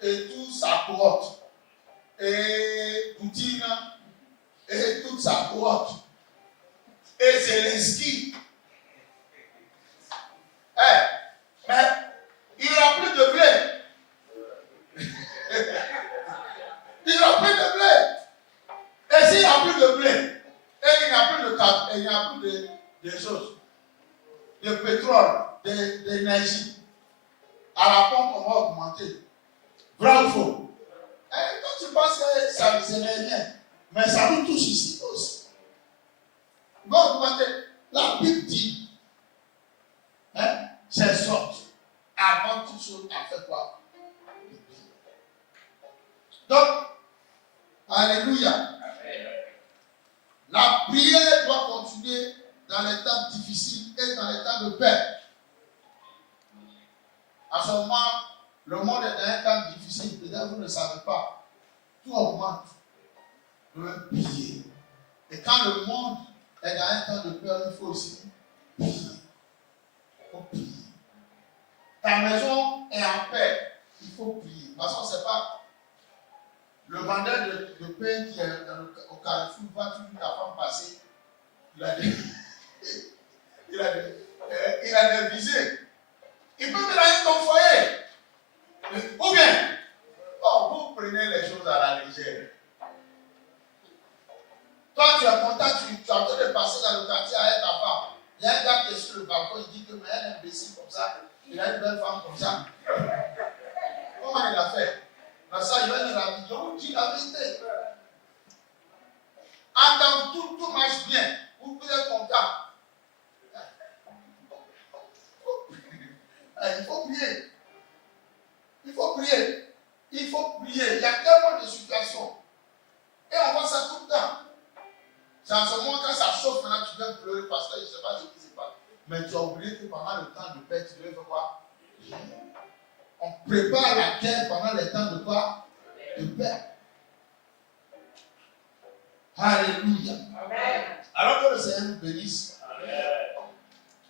et toute sa cohorte, et Poutine et toute sa cohorte, et Zelensky, mais il n'y aura plus de blé. Il n'y aura plus de blé. Et s'il n'y a plus de blé, et il n'y a plus de câble, et il n'y a plus de choses, de pétrole, d'énergie, à la pompe, on va augmenter. Vrai ou faux? Et quand tu penses que ça ne n'est rien, mais ça nous touche ici aussi. On va augmenter. La Bible dit, c'est sorti. Avant toute chose, a fait quoi? Donc, alléluia. La prière doit continuer dans les temps difficiles et dans les temps de paix. À ce moment, le monde est dans un temps difficile. Peut-être vous ne savez pas. Tout augmente. Vous devez prier. Et quand le monde est dans un temps de peur, il faut aussi prier. Il faut prier. Ta maison est en paix. Il faut prier. Parce qu'on ne sait pas. Le vendeur de pain qui est au Carrefour va tout la femme passer. Il a des visées. Il peut mélanger ton foyer. Ou bien, vous prenez les choses à la légère. Toi, tu es content, tu es en train de passer dans le quartier avec ta femme. Il y a un gars qui est sur le balcon, il dit que mais elle est imbécile comme ça. Il a une belle femme comme ça. Comment il a fait? Dans ça, il va dire la vie. Je vous dis la vérité. Quand tout marche bien, vous êtes content. Il faut prier. Il faut prier. Il faut prier. Il y a tellement de situations. Et on voit ça tout le temps. C'est en ce moment quand ça chauffe, maintenant tu viens pleurer parce que je ne sais pas ce qui se passe. Mais tu as oublié que pendant le temps de paix, tu devais faire quoi? On prépare la guerre pendant les temps de quoi? De paix. Alléluia. Amen. Alors que le Seigneur nous bénisse. Amen.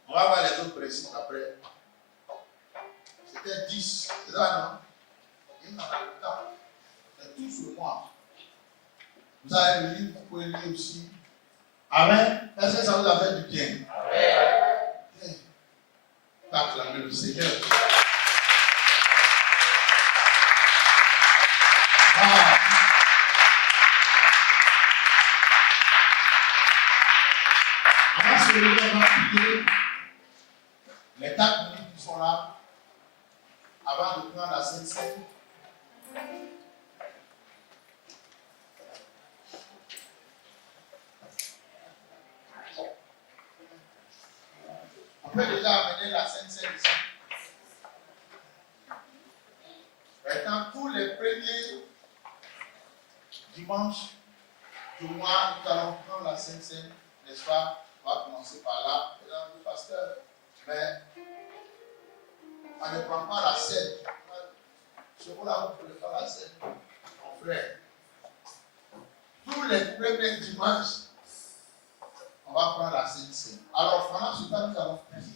On va voir les autres principes après. C'était 10. C'est ça, non? Il n'y en a pas le temps. C'est tout sur moi. Vous avez le livre, vous pouvez lire aussi. Amen. Est-ce que ça vous a fait du bien? Amen. Acclamez le Seigneur. On va se lever, on va prier. Les 4 minutes qui sont là, avant de prendre la Sainte Seine. peux déjà amener la Sainte Seine ici. Maintenant, tous les premiers dimanches du mois, nous allons prendre la Sainte Seine, n'est-ce pas? On va commencer par là. Mesdames le pasteur, mais on ne prend pas la scène. Ce là, vous pouvez faire la scène, mon frère. Tous les premiers dimanches, on va prendre la Sainte Seine. Alors, pendant ce temps, nous allons prier.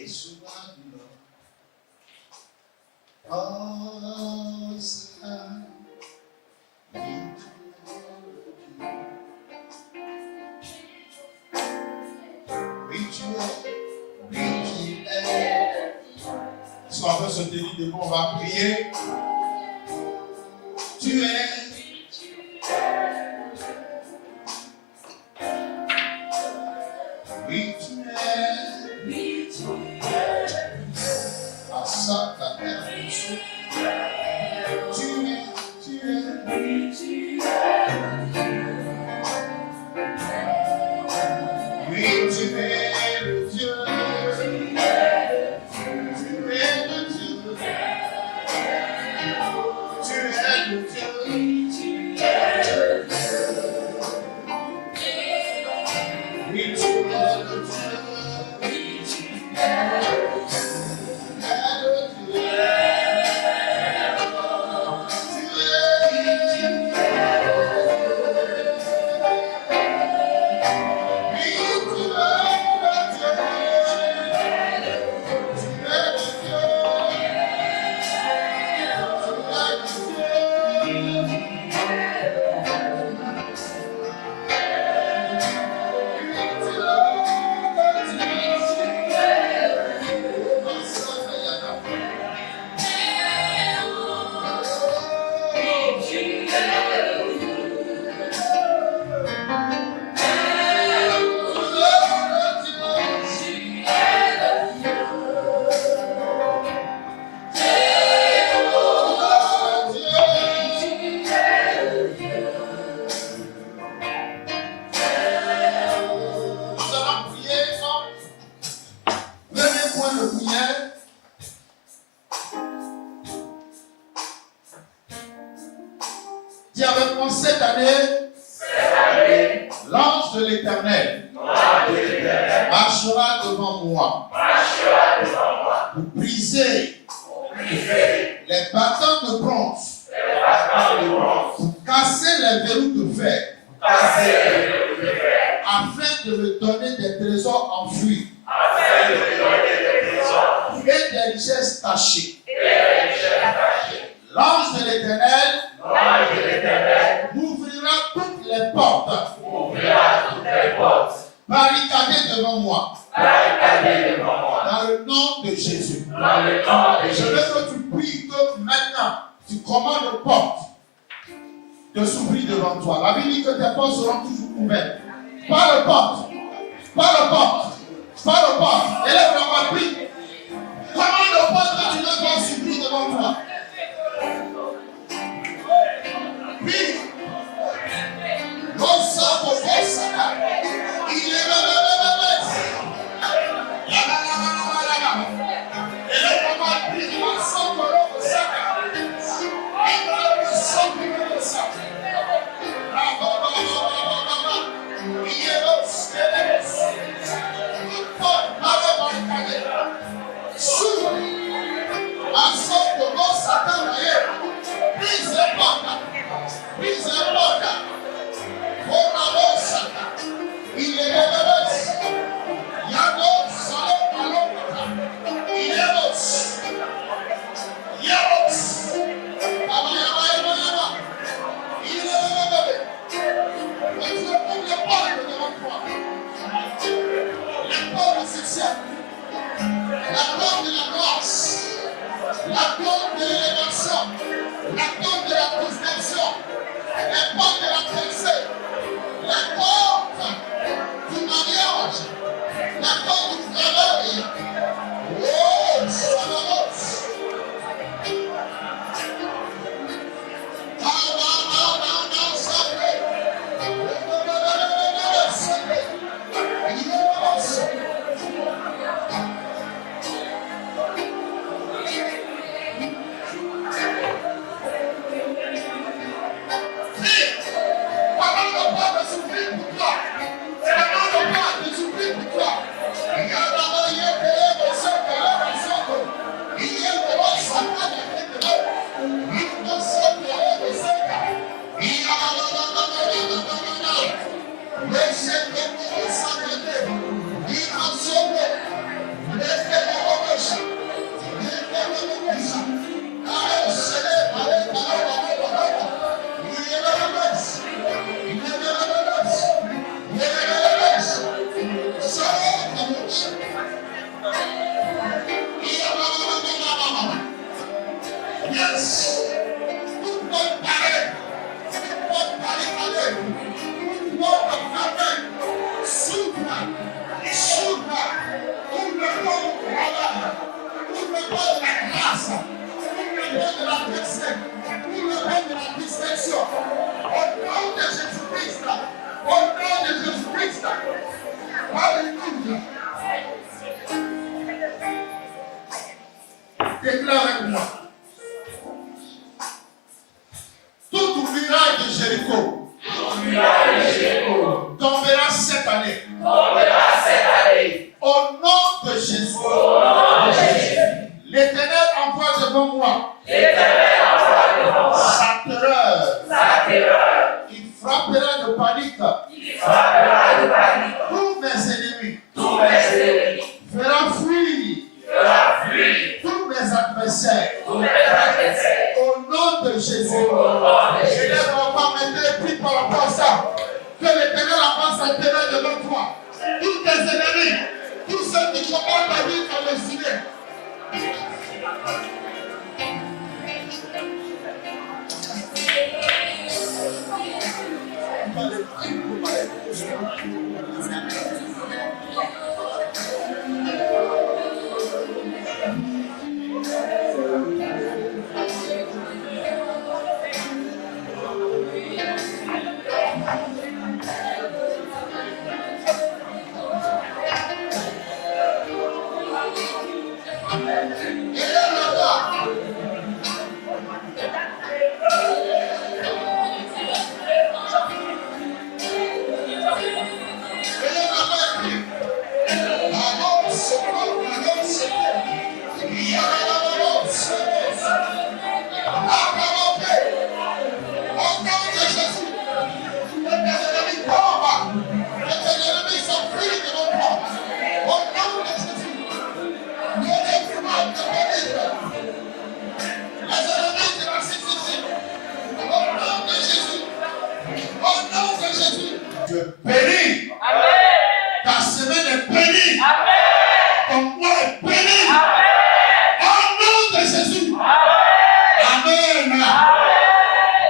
Et souvent, oh, Seigneur, oui, tu es. Si on peut se tenir debout, on va prier. Tu es. Oui, tu es. Oui, tu es. À ça, ta terre. Tu es. Oui, tu es. Oui, tu es le Dieu. Dis avec moi cette année, l'ange de l'Éternel marchera devant moi pour briser les bâtons de bronze, pour casser les verrous de fer, afin de me donner des trésors enfouis et des richesses cachées. L'ange de l'Éternel m'ouvrira toutes les portes, barricadées devant moi, dans le nom de Jésus. Je veux que tu pries que maintenant tu commandes aux portes de s'ouvrir devant toi. La Bible dit que tes portes seront toujours ouvertes. Pas de porte, pas de porte, pas de porte. Élève la voix, prie. Commande aux portes que tu veux voir s'ouvrir devant toi. Prie. Non, ça, pour faire ça. Il est là. de la grâce, pour le bien de la personne, pour le bien de la distinction. Au nom de Jésus-Christ. Au nom de Jésus-Christ. Alléluia. Déclare avec moi. Toute muraille de Jéricho tombera cette année. Au nom de Jésus. L'Éternel envoie devant moi sa terreur. Il frappera de panique tous mes ennemis. Fera fuir tous mes adversaires. Au nom de Jésus. Et là, on va mettre pris par rapport à ça. Que l'Éternel envoie sa terreur devant toi. Tous tes ennemis, tous ceux qui commandent ta vie dans le ciné. Et là,